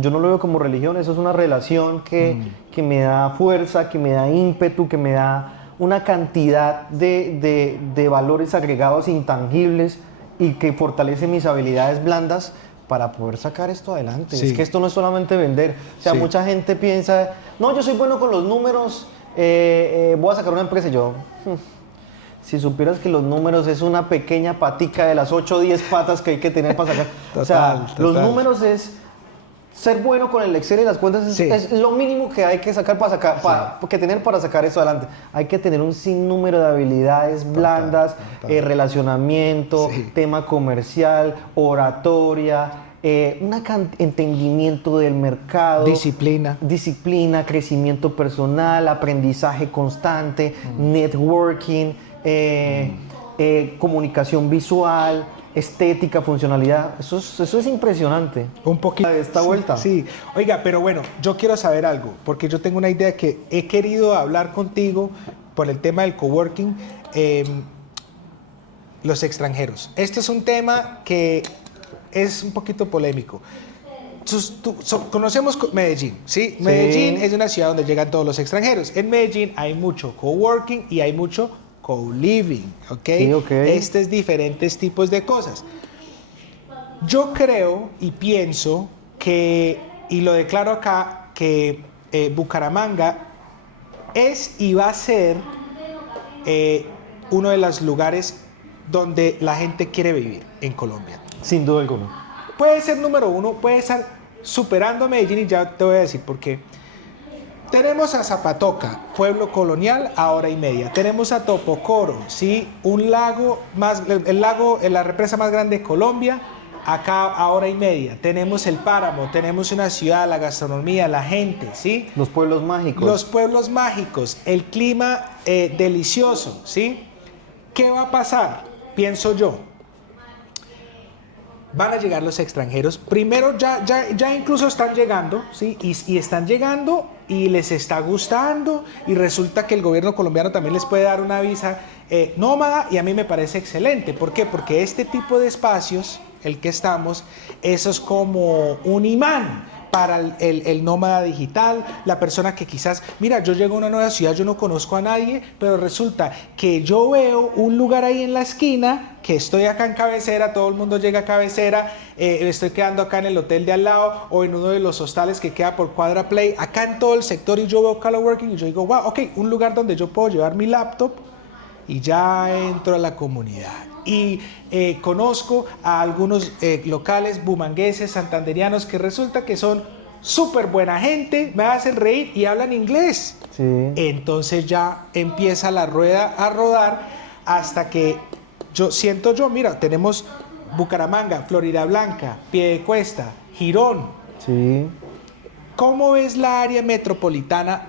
yo no lo veo como religión, eso es una relación que me da fuerza, que me da ímpetu, que me da una cantidad de valores agregados intangibles y que fortalece mis habilidades blandas para poder sacar esto adelante. Sí. Es que esto no es solamente vender. O sea, Sí. mucha gente piensa, no, yo soy bueno con los números, voy a sacar una empresa y yo... Si supieras que los números es una pequeña patica de las 8 o 10 patas que hay que tener para sacar. O sea, Total, los total. números es ser bueno con el Excel y las cuentas es, Sí. es lo mínimo que hay que sacar que tener para sacar esto adelante. Hay que tener un sinnúmero de habilidades blandas, total. relacionamiento, Sí. tema comercial, oratoria, entendimiento del mercado, disciplina, crecimiento personal, aprendizaje constante, networking, comunicación visual, estética, funcionalidad. Eso es impresionante. Un poquito. Esta vuelta. Sí. Oiga, pero bueno, yo quiero saber algo, porque yo tengo una idea que he querido hablar contigo por el tema del coworking. Los extranjeros. Esto es un tema que es un poquito polémico. Conocemos Medellín, ¿sí? Sí. Medellín es una ciudad donde llegan todos los extranjeros. En Medellín hay mucho coworking y hay mucho co-living, ¿ok? Sí, ok. Estos diferentes tipos de cosas. Yo creo y pienso que, y lo declaro acá, que Bucaramanga es y va a ser uno de los lugares donde la gente quiere vivir en Colombia. Sin duda alguna. Puede ser número uno, puede estar superando a Medellín y ya te voy a decir por qué. Tenemos a Zapatoca, pueblo colonial, a hora y media. Tenemos a Topocoro, ¿sí? Un lago, la represa más grande de Colombia, acá a hora y media. Tenemos el páramo, tenemos una ciudad, la gastronomía, la gente, ¿sí? Los pueblos mágicos. Los pueblos mágicos, el clima delicioso, ¿sí? ¿Qué va a pasar? Pienso yo. Van a llegar los extranjeros. Primero ya incluso están llegando, ¿sí? Y están llegando y les está gustando y resulta que el gobierno colombiano también les puede dar una visa nómada y a mí me parece excelente. ¿Por qué? Porque este tipo de espacios, el que estamos, eso es como un imán para el nómada digital, la persona que quizás, mira, yo llego a una nueva ciudad, yo no conozco a nadie, pero resulta que yo veo un lugar ahí en la esquina, que estoy acá en Cabecera, todo el mundo llega a Cabecera, estoy quedando acá en el hotel de al lado o en uno de los hostales que queda por Cuadra Play, acá en todo el sector y yo veo coworking y yo digo, wow, ok, un lugar donde yo puedo llevar mi laptop y ya entro a la comunidad. Y conozco a algunos locales bumangueses, santanderianos, que resulta que son súper buena gente, me hacen reír y hablan inglés. Sí. Entonces ya empieza la rueda a rodar hasta que mira, tenemos Bucaramanga, Florida Blanca, Piedecuesta, Girón, Sí. ¿Cómo ves la área metropolitana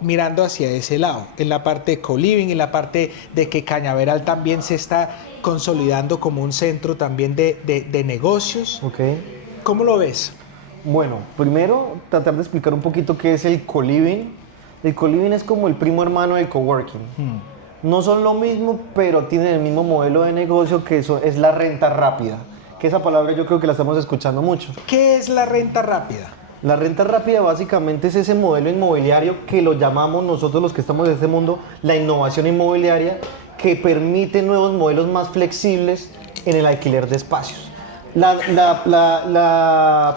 mirando hacia ese lado? En la parte de co-living, en la parte de que Cañaveral también se está consolidando como un centro también de negocios. Ok. ¿Cómo lo ves? Bueno, primero tratar de explicar un poquito qué es el co-living. El co-living es como el primo hermano del coworking. No son lo mismo, pero tienen el mismo modelo de negocio, que eso es la renta rápida. Que esa palabra yo creo que la estamos escuchando mucho. ¿Qué es la renta rápida? La renta rápida básicamente es ese modelo inmobiliario que lo llamamos nosotros los que estamos en este mundo la innovación inmobiliaria, que permite nuevos modelos más flexibles en el alquiler de espacios. La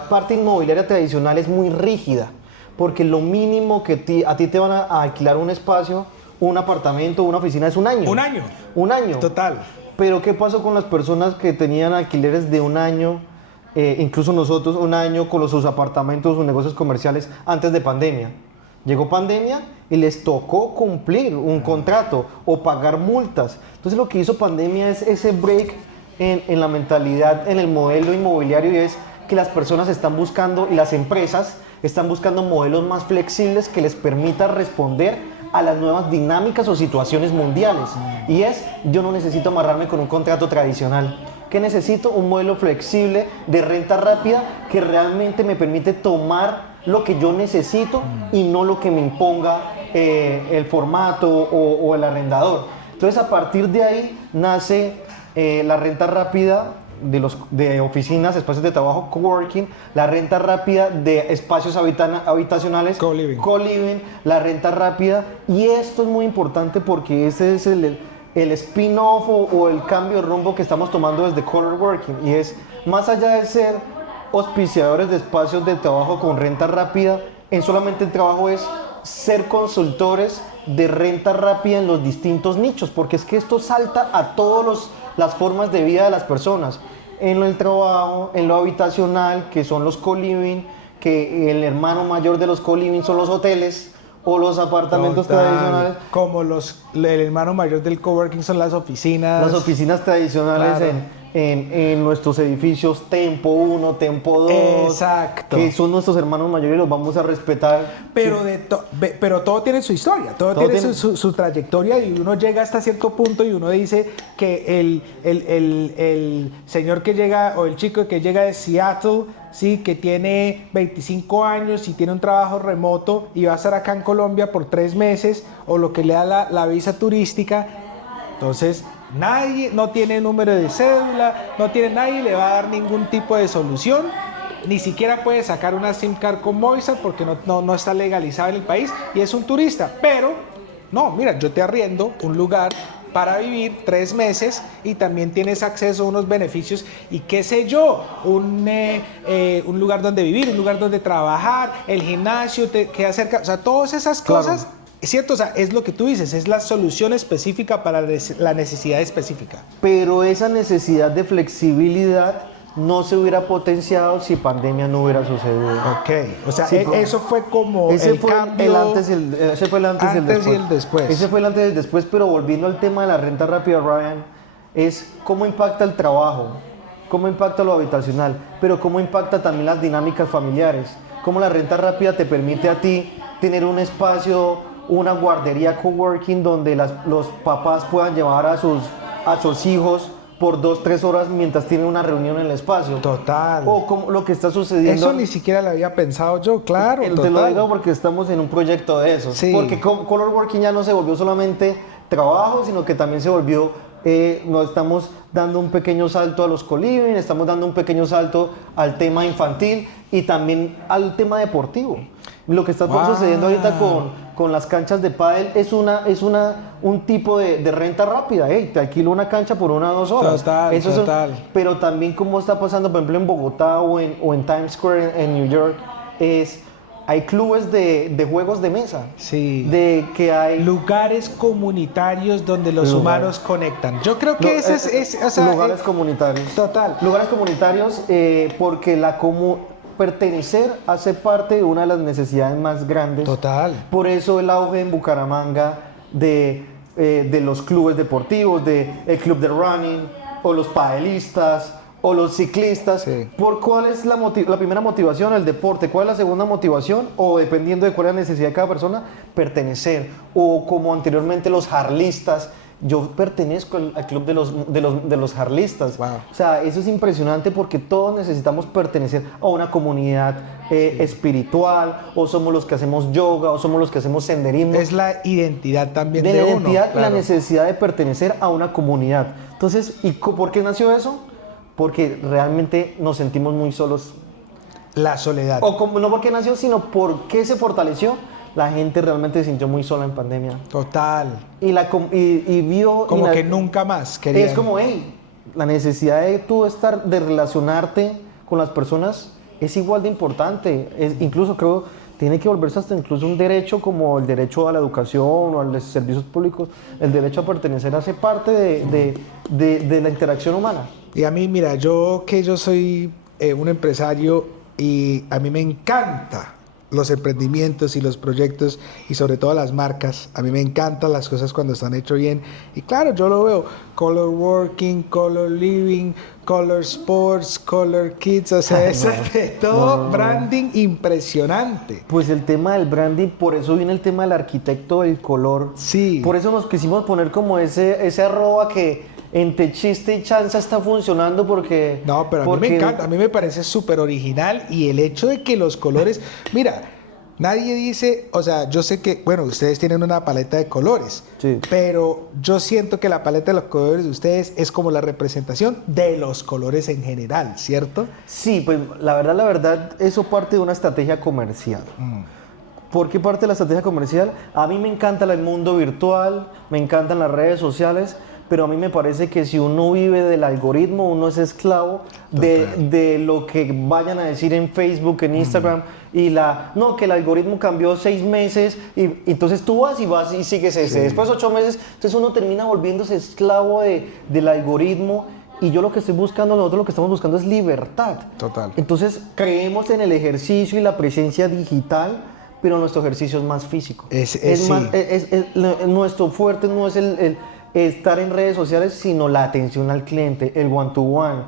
parte inmobiliaria tradicional es muy rígida, porque lo mínimo que a ti te van a alquilar un espacio, un apartamento, una oficina es un año. Un año. Un año. Total. Pero ¿qué pasó con las personas que tenían alquileres de un año? Incluso nosotros un año con sus apartamentos, sus negocios comerciales antes de pandemia. Llegó pandemia y les tocó cumplir un contrato o pagar multas. Entonces lo que hizo pandemia es ese break en la mentalidad, en el modelo inmobiliario, y es que las personas están buscando y las empresas están buscando modelos más flexibles que les permita responder a las nuevas dinámicas o situaciones mundiales. Y es, yo no necesito amarrarme con un contrato tradicional. ¿Qué necesito? Un modelo flexible de renta rápida que realmente me permite tomar lo que yo necesito y no lo que me imponga el formato o el arrendador. Entonces, a partir de ahí nace la renta rápida de oficinas, espacios de trabajo, coworking, la renta rápida de espacios habitacionales, co-living, la renta rápida. Y esto es muy importante porque ese es el spin-off o el cambio de rumbo que estamos tomando desde Color Working, y es, más allá de ser auspiciadores de espacios de trabajo con renta rápida, en solamente el trabajo es ser consultores de renta rápida en los distintos nichos, porque es que esto salta a todas las formas de vida de las personas, en el trabajo, en lo habitacional, que son los co-living, que el hermano mayor de los co-living son los hoteles o los apartamentos tradicionales. Como el hermano mayor del coworking son las oficinas. Las oficinas tradicionales, claro, en nuestros edificios Tempo 1, Tempo 2. Exacto. Que son nuestros hermanos mayores y los vamos a respetar. Pero, pero todo tiene su historia, todo tiene su trayectoria, y uno llega hasta cierto punto y uno dice que el señor que llega, o el chico que llega de Seattle, sí, que tiene 25 años y tiene un trabajo remoto y va a estar acá en Colombia por 3 meses, o lo que le da la visa turística. Entonces, nadie, no tiene número de cédula, nadie le va a dar ningún tipo de solución, ni siquiera puede sacar una SIM card con Movistar porque no está legalizado en el país, y es un turista. Pero, no, mira, yo te arriendo un lugar para vivir 3 meses y también tienes acceso a unos beneficios y qué sé yo, un lugar donde vivir, un lugar donde trabajar, el gimnasio te queda cerca, o sea, todas esas cosas. Claro. Es cierto, o sea, es lo que tú dices, es la solución específica para la necesidad específica. Pero esa necesidad de flexibilidad no se hubiera potenciado si pandemia no hubiera sucedido. Ok, o sea, sí, eso fue como ese el fue cambio. Ese fue el antes y el después. Y el después. Ese fue el antes y el después, pero volviendo al tema de la renta rápida, Ryan, es cómo impacta el trabajo, cómo impacta lo habitacional, pero cómo impacta también las dinámicas familiares. Cómo la renta rápida te permite a ti tener un espacio, una guardería coworking donde los papás puedan llevar a sus hijos por 2-3 horas mientras tienen una reunión en el espacio. Total. O como lo que está sucediendo. Eso ni siquiera lo había pensado yo, claro. Te lo digo porque estamos en un proyecto de eso. Sí. Porque Color Working ya no se volvió solamente trabajo, sino que también se volvió, nos estamos dando un pequeño salto a los co-living, estamos dando un pequeño salto al tema infantil y también al tema deportivo. Lo que está sucediendo ahorita con las canchas de pádel es un tipo de renta rápida. Te alquilo una cancha por 1 o 2 horas. Total. Pero también, como está pasando, por ejemplo, en Bogotá o en Times Square en New York, hay clubes de juegos de mesa. Sí. Que hay lugares comunitarios donde los humanos conectan. Yo creo que ese es o sea, lugares comunitarios. Total. Lugares comunitarios, porque pertenecer hace parte de una de las necesidades más grandes. Total. Por eso el auge en Bucaramanga de los clubes deportivos, el club de running, o los padelistas, o los ciclistas. Sí. ¿Por cuál es la primera motivación? El deporte. ¿Cuál es la segunda motivación? O dependiendo de cuál es la necesidad de cada persona, pertenecer. O como anteriormente los harlistas. Yo pertenezco al club de los harlistas. Wow. O sea, eso es impresionante porque todos necesitamos pertenecer a una comunidad espiritual, o somos los que hacemos yoga, o somos los que hacemos senderismo. Es la identidad también De de la uno. identidad y la Claro. necesidad de pertenecer a una comunidad. Entonces, ¿por qué nació eso? Porque realmente nos sentimos muy solos. La soledad. O como, no porque nació, sino porque se fortaleció. La gente realmente se sintió muy sola en pandemia. Total. Y vio... Como y que nunca más querían. es como, hey, la necesidad de tú estar, de relacionarte con las personas es igual de importante. Incluso creo, tiene que volverse hasta incluso un derecho como el derecho a la educación o a los servicios públicos. El derecho a pertenecer hace parte de la interacción humana. Y a mí, mira, yo soy un empresario y a mí me encanta los emprendimientos y los proyectos y sobre todo las marcas. A mí me encantan las cosas cuando están hechas bien. Y claro, yo lo veo. Color Working, Color Living, Color Sports, Color Kids. O sea, es de todo branding impresionante. Pues el tema del branding, por eso viene el tema del arquitecto del color. Sí. Por eso nos quisimos poner como ese arroba que entre chiste y chanza está funcionando porque... No, pero a mí me encanta, a mí me parece súper original y el hecho de que los colores... Mira, nadie dice, o sea, yo sé que, bueno, ustedes tienen una paleta de colores, Sí. pero yo siento que la paleta de los colores de ustedes es como la representación de los colores en general, ¿cierto? Sí, pues la verdad, eso parte de una estrategia comercial. ¿Por qué parte de la estrategia comercial? A mí me encanta el mundo virtual, me encantan las redes sociales, pero a mí me parece que si uno vive del algoritmo, uno es esclavo de lo que vayan a decir en Facebook, en Instagram, no, que el algoritmo cambió 6 meses, y entonces tú vas y sigues ese. Después 8 meses, entonces uno termina volviéndose esclavo del algoritmo. Y yo lo que estoy buscando, nosotros lo que estamos buscando es libertad. Total. Entonces creemos en el ejercicio y la presencia digital, pero nuestro ejercicio es más físico. Nuestro fuerte no es el estar en redes sociales, sino la atención al cliente, el one-to-one.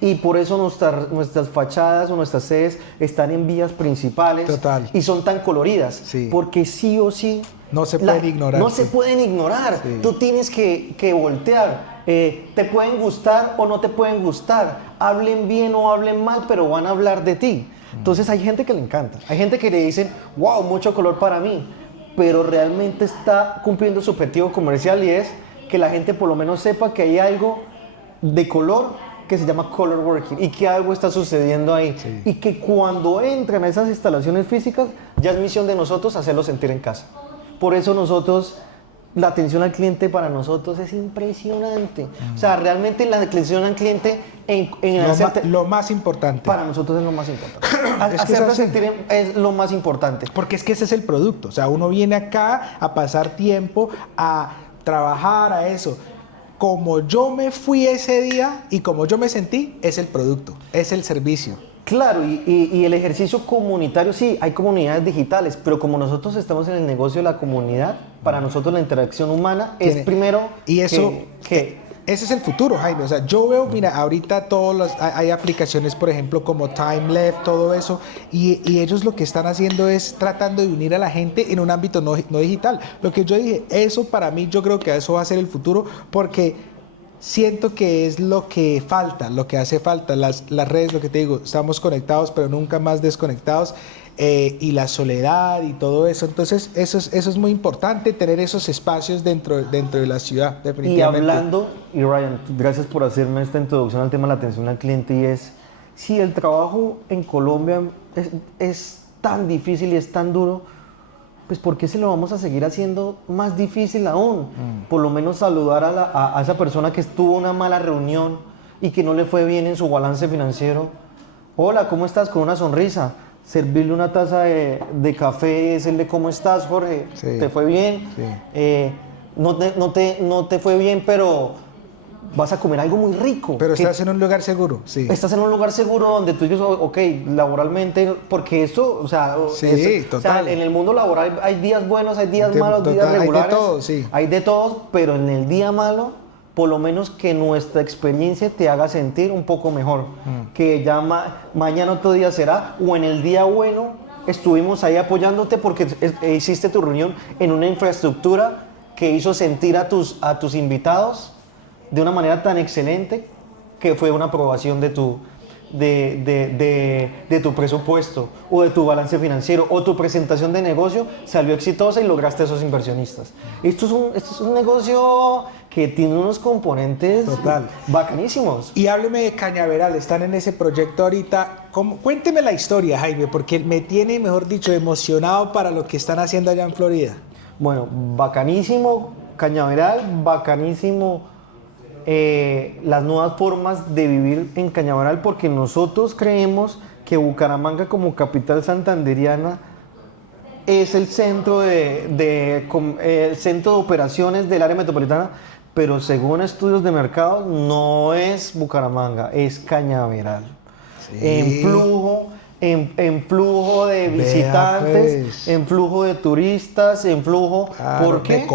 Y por eso nuestras fachadas o nuestras sedes están en vías principales. Total. Y son tan coloridas. Sí. Porque sí o sí... No se pueden ignorar. No se pueden ignorar. Sí. Tú tienes que voltear. Te pueden gustar o no te pueden gustar. Hablen bien o hablen mal, pero van a hablar de ti. Entonces hay gente que le encanta. Hay gente que le dicen, wow, mucho color para mí. Pero realmente está cumpliendo su objetivo comercial y es que la gente por lo menos sepa que hay algo de color que se llama color working y que algo está sucediendo ahí. Sí. Y que cuando entran a esas instalaciones físicas, ya es misión de nosotros hacerlo sentir en casa. Por eso nosotros, la atención al cliente para nosotros es impresionante. O sea, realmente la atención al cliente Lo más importante. para nosotros es lo más importante. Es que Hacerte es así. sentir es lo más importante. Porque es que ese es el producto. O sea, uno viene acá a pasar tiempo, a trabajar, a eso. Como yo me fui ese día y como yo me sentí, es el producto, es el servicio. Claro, y el ejercicio comunitario, sí, hay comunidades digitales, pero como nosotros estamos en el negocio de la comunidad, para nosotros la interacción humana es primero Y eso, que ese es el futuro, Jaime. O sea, yo veo, mira, ahorita hay aplicaciones, por ejemplo, como TimeLeft, todo eso, y ellos lo que están haciendo es tratando de unir a la gente en un ámbito no digital. Lo que yo dije, eso para mí, yo creo que eso va a ser el futuro, porque siento que es lo que falta, lo que hace falta. Las redes, lo que te digo, estamos conectados, pero nunca más desconectados. Y la soledad y todo eso. Entonces, eso es muy importante, tener esos espacios dentro de la ciudad, definitivamente. Y hablando, y Ryan, gracias por hacerme esta introducción al tema de la atención al cliente, y es, si el trabajo en Colombia es tan difícil y es tan duro, pues ¿por qué se lo vamos a seguir haciendo más difícil aún? Por lo menos saludar a esa persona que estuvo en una mala reunión y que no le fue bien en su balance financiero. Hola, ¿cómo estás? Con una sonrisa. Servirle una taza de café, decirle cómo estás, Jorge, Sí. ¿te fue bien? Sí. No te fue bien, pero vas a comer algo muy rico. Pero que estás en un lugar seguro, sí. estás en un lugar seguro donde tú dices, ok, laboralmente, porque esto, o sea, Sí, total. o sea, en el mundo laboral hay días buenos, hay días malos, Total, días hay de regulares. todo, sí. Hay de todo, pero en el día malo por lo menos que nuestra experiencia te haga sentir un poco mejor. Que ya mañana otro día será, o en el día bueno estuvimos ahí apoyándote porque hiciste tu reunión en una infraestructura que hizo sentir a tus invitados de una manera tan excelente que fue una aprobación de tu presupuesto o de tu balance financiero o tu presentación de negocio salió exitosa y lograste esos inversionistas. Esto es un negocio que tiene unos componentes bacanísimos. Y hábleme de Cañaveral, están en ese proyecto ahorita. Cuénteme la historia, Jaime, porque me tiene, mejor dicho, emocionado para lo que están haciendo allá en Florida. Bueno, bacanísimo Cañaveral, bacanísimo las nuevas formas de vivir en Cañaveral, porque nosotros creemos que Bucaramanga como capital santanderiana es el centro el centro de operaciones del área metropolitana, pero según estudios de mercado no es Bucaramanga, es Cañaveral. Sí. En flujo de visitantes, pues. En flujo de turistas, en flujo ¿por qué?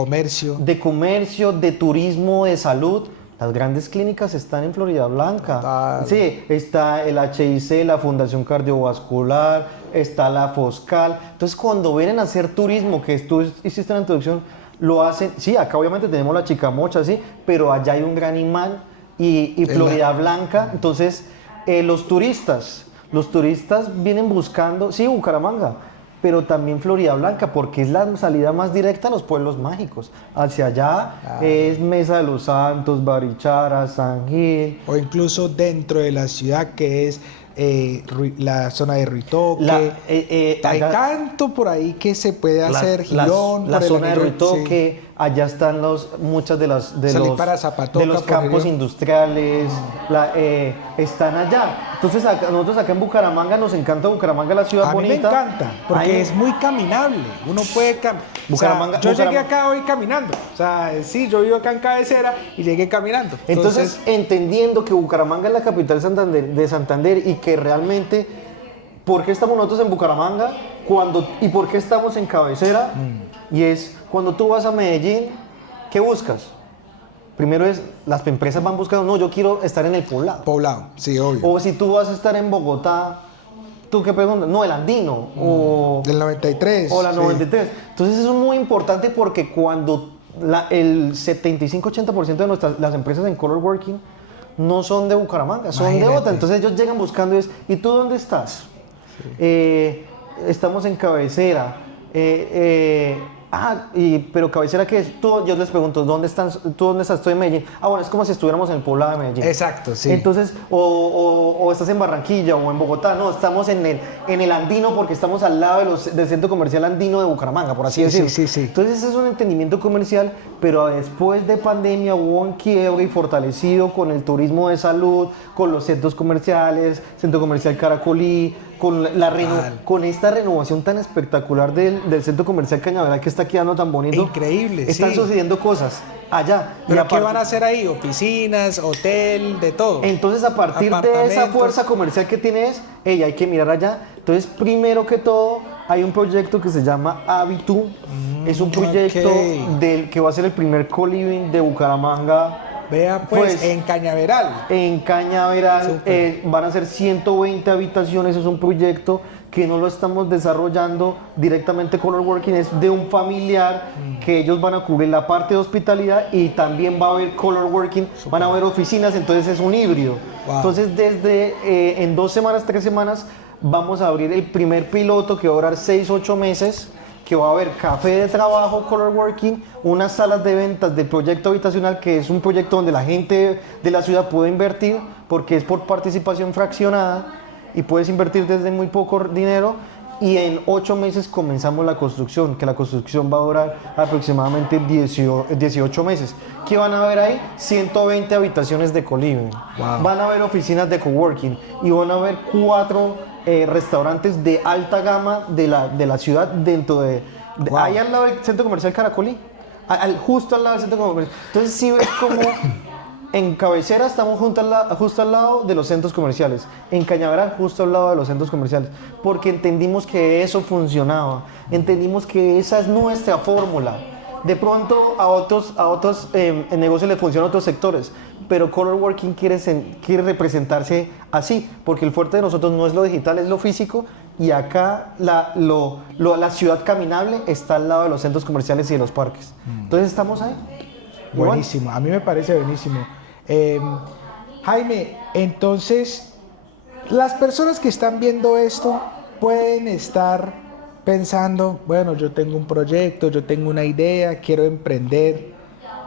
De comercio, de turismo, de salud. Las grandes clínicas están en Florida Blanca. Total. Sí, está el HIC, la Fundación Cardiovascular, está la Foscal. Entonces, cuando vienen a hacer turismo, que tú hiciste la introducción, lo hacen. Sí, acá obviamente tenemos la Chicamocha, sí, pero allá hay un gran imán y Florida Blanca. Entonces, los turistas vienen buscando, sí, Bucaramanga, pero también Florida Blanca, porque es la salida más directa a los pueblos mágicos. Hacia allá es Mesa de los Santos, Barichara, San Gil. O incluso dentro de la ciudad, que es la zona de Ruitoque. Hay tanto por ahí que se puede hacer, Girón. La zona de Ruitoque, sí. Allá están muchas de los campos industriales, están allá. Entonces nosotros acá en Bucaramanga nos encanta Bucaramanga, la ciudad bonita. A mí me encanta, porque es muy caminable. Uno puede yo llegué acá hoy caminando. O sea, sí, yo vivo acá en Cabecera y llegué caminando. Entonces entendiendo que Bucaramanga es la capital de Santander y que realmente, ¿por qué estamos nosotros en Bucaramanga? ¿Y por qué estamos en Cabecera? Y es cuando tú vas a Medellín, ¿qué buscas? Primero las empresas van buscando, no, yo quiero estar en el poblado. Poblado, sí, obvio. O si tú vas a estar en Bogotá, ¿tú qué preguntas? No, el andino. O del 93. O la 93. Sí. Entonces eso es muy importante porque cuando el 75-80% de las empresas en Color Working no son de Bucaramanga, son de otra. Entonces ellos llegan buscando ¿y tú dónde estás? Sí. Estamos en Cabecera. Pero Cabecera, ¿qué es? Yo les pregunto, ¿dónde estás? ¿Tú dónde estás? Estoy en Medellín. Bueno, es como si estuviéramos en el poblado de Medellín. Exacto, sí. Entonces, o estás en Barranquilla o en Bogotá. No, estamos en el andino porque estamos al lado del centro comercial andino de Bucaramanga, por así decirlo. Sí. Entonces, ese es un entendimiento comercial, pero después de pandemia hubo un quiebre y fortalecido con el turismo de salud, con los centros comerciales, Centro Comercial Caracolí, con esta renovación tan espectacular del centro comercial Cañaveral que está quedando tan bonito. Increíble, Están sucediendo cosas allá. ¿Pero qué van a hacer ahí? ¿Oficinas, hotel, de todo? Entonces, a partir de esa fuerza comercial que tienes, hay que mirar allá. Entonces, primero que todo, hay un proyecto que se llama Habitu. Es un proyecto que va a ser el primer co-living de Bucaramanga. Vea pues, en Cañaveral. En Cañaveral van a ser 120 habitaciones, es un proyecto que no lo estamos desarrollando directamente Color Working, es de un familiar que ellos van a cubrir la parte de hospitalidad y también va a haber Color Working, van a haber oficinas, entonces es un híbrido. Wow. Entonces en 2 semanas, 3 semanas vamos a abrir el primer piloto que va a durar 6-8 meses, que va a haber café de trabajo, Color Working, unas salas de ventas de proyecto habitacional, que es un proyecto donde la gente de la ciudad puede invertir, porque es por participación fraccionada y puedes invertir desde muy poco dinero, y en 8 meses comenzamos la construcción, que la construcción va a durar aproximadamente 18 meses. ¿Qué van a ver ahí? 120 habitaciones de co-living, van a haber oficinas de coworking y van a haber 4 restaurantes de alta gama de la ciudad dentro ahí al lado del centro comercial Caracolí, justo al lado del centro comercial. Entonces sí ves como en Cabecera estamos justo al lado de los centros comerciales, en Cañaveral justo al lado de los centros comerciales, porque entendimos que eso funcionaba, entendimos que esa es nuestra fórmula. De pronto a otros negocios les funcionan otros sectores, pero Color Working quiere representarse así, porque el fuerte de nosotros no es lo digital, es lo físico, y acá la ciudad caminable está al lado de los centros comerciales y de los parques. Entonces estamos ahí. Buenísimo, a mí me parece buenísimo. Jaime, entonces, las personas que están viendo esto pueden estar pensando, bueno, yo tengo un proyecto, yo tengo una idea, quiero emprender.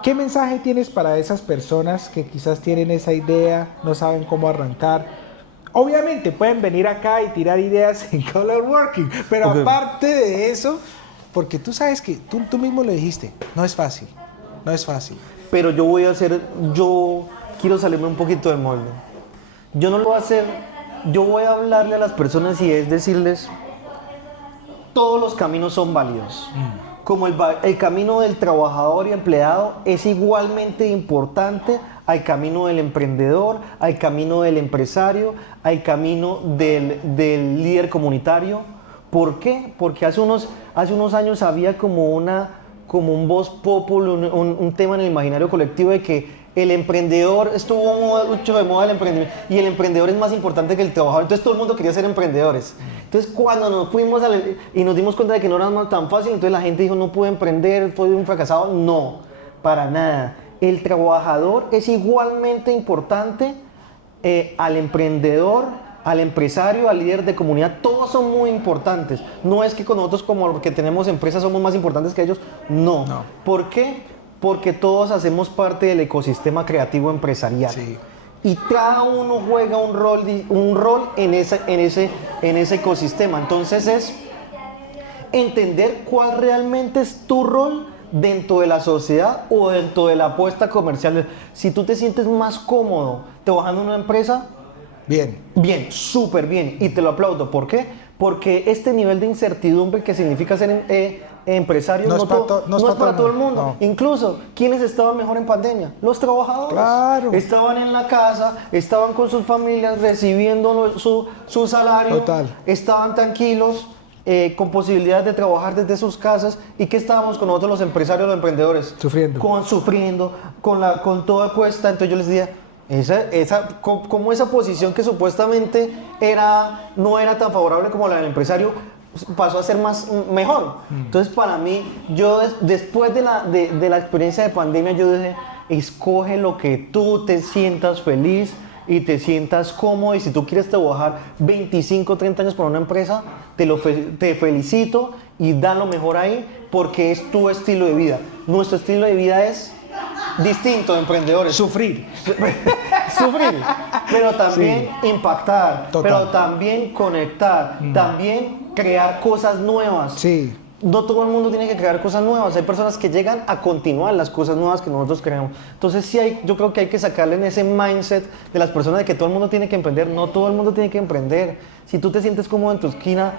¿Qué mensaje tienes para esas personas que quizás tienen esa idea, no saben cómo arrancar? Obviamente pueden venir acá y tirar ideas en Color Working, pero Okay. aparte de eso, porque tú sabes que tú mismo lo dijiste, no es fácil, no es fácil. Pero yo quiero salirme un poquito del molde. Yo no lo voy a hacer, yo voy a hablarle a las personas y es decirles, todos los caminos son válidos. Como el camino del trabajador y empleado es igualmente importante al camino del emprendedor, al camino del empresario, al camino del líder comunitario. ¿Por qué? Porque hace unos años había como un voz populi, un tema en el imaginario colectivo de que el emprendedor estuvo mucho de moda el emprendimiento y el emprendedor es más importante que el trabajador. Entonces todo el mundo quería ser emprendedores. Entonces cuando nos fuimos y nos dimos cuenta de que no era tan fácil, entonces la gente dijo no pude emprender, fue un fracasado. No, para nada. El trabajador es igualmente importante al emprendedor, al empresario, al líder de comunidad, todos son muy importantes. No es que con nosotros como que tenemos empresas somos más importantes que ellos, no. ¿Por qué? Porque todos hacemos parte del ecosistema creativo empresarial. Sí. Y cada uno juega un rol en ese ecosistema. Entonces es entender cuál realmente es tu rol dentro de la sociedad o dentro de la apuesta comercial. Si tú te sientes más cómodo trabajando en una empresa, bien, súper bien, y te lo aplaudo. ¿Por qué? Porque este nivel de incertidumbre que significa ser empresario no es para todo el mundo. No. Incluso, ¿quiénes estaban mejor en pandemia? Los trabajadores. Claro. Estaban en la casa, estaban con sus familias recibiendo su salario. Total. Estaban tranquilos, con posibilidades de trabajar desde sus casas. ¿Y qué estábamos con nosotros los empresarios, los emprendedores? Sufriendo. Con toda cuesta. Entonces yo les decía, como esa posición que supuestamente no era tan favorable como la del empresario, pasó a ser mejor. Entonces para mí, yo después de la experiencia de pandemia, yo dije, escoge lo que tú te sientas feliz y te sientas cómodo, y si tú quieres trabajar 25, 30 años para una empresa, te felicito y da lo mejor ahí, porque es tu estilo de vida. Nuestro estilo de vida es distinto de emprendedores. Sufrir, pero también impactar, Total. pero también conectar, también crear cosas nuevas. Sí. No todo el mundo tiene que crear cosas nuevas, hay personas que llegan a continuar las cosas nuevas que nosotros creamos. Entonces yo creo que hay que sacarle en ese mindset de las personas de que todo el mundo tiene que emprender. No todo el mundo tiene que emprender. Si tú te sientes cómodo en tu esquina,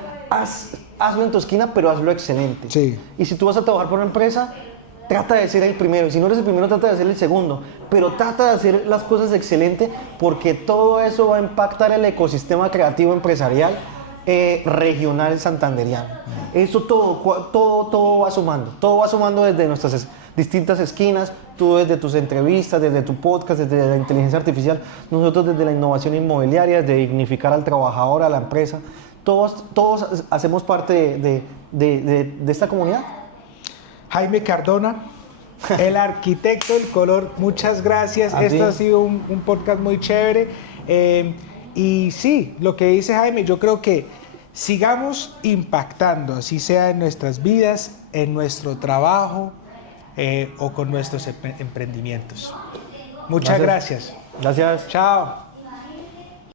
hazlo en tu esquina, pero hazlo excelente. Sí. Y si tú vas a trabajar por una empresa, trata de ser el primero, y si no eres el primero, trata de ser el segundo, pero trata de hacer las cosas excelente, porque todo eso va a impactar el ecosistema creativo empresarial regional santanderiano. Eso todo va sumando desde nuestras distintas esquinas, tú desde tus entrevistas, desde tu podcast, desde la inteligencia artificial, nosotros desde la innovación inmobiliaria, de dignificar al trabajador, a la empresa, todos hacemos parte de esta comunidad. Jaime Cardona, el arquitecto del color, muchas gracias. Esto ha sido un podcast muy chévere. Y sí, lo que dice Jaime, yo creo que sigamos impactando, así sea en nuestras vidas, en nuestro trabajo o con nuestros emprendimientos. Muchas gracias. Gracias. Chao.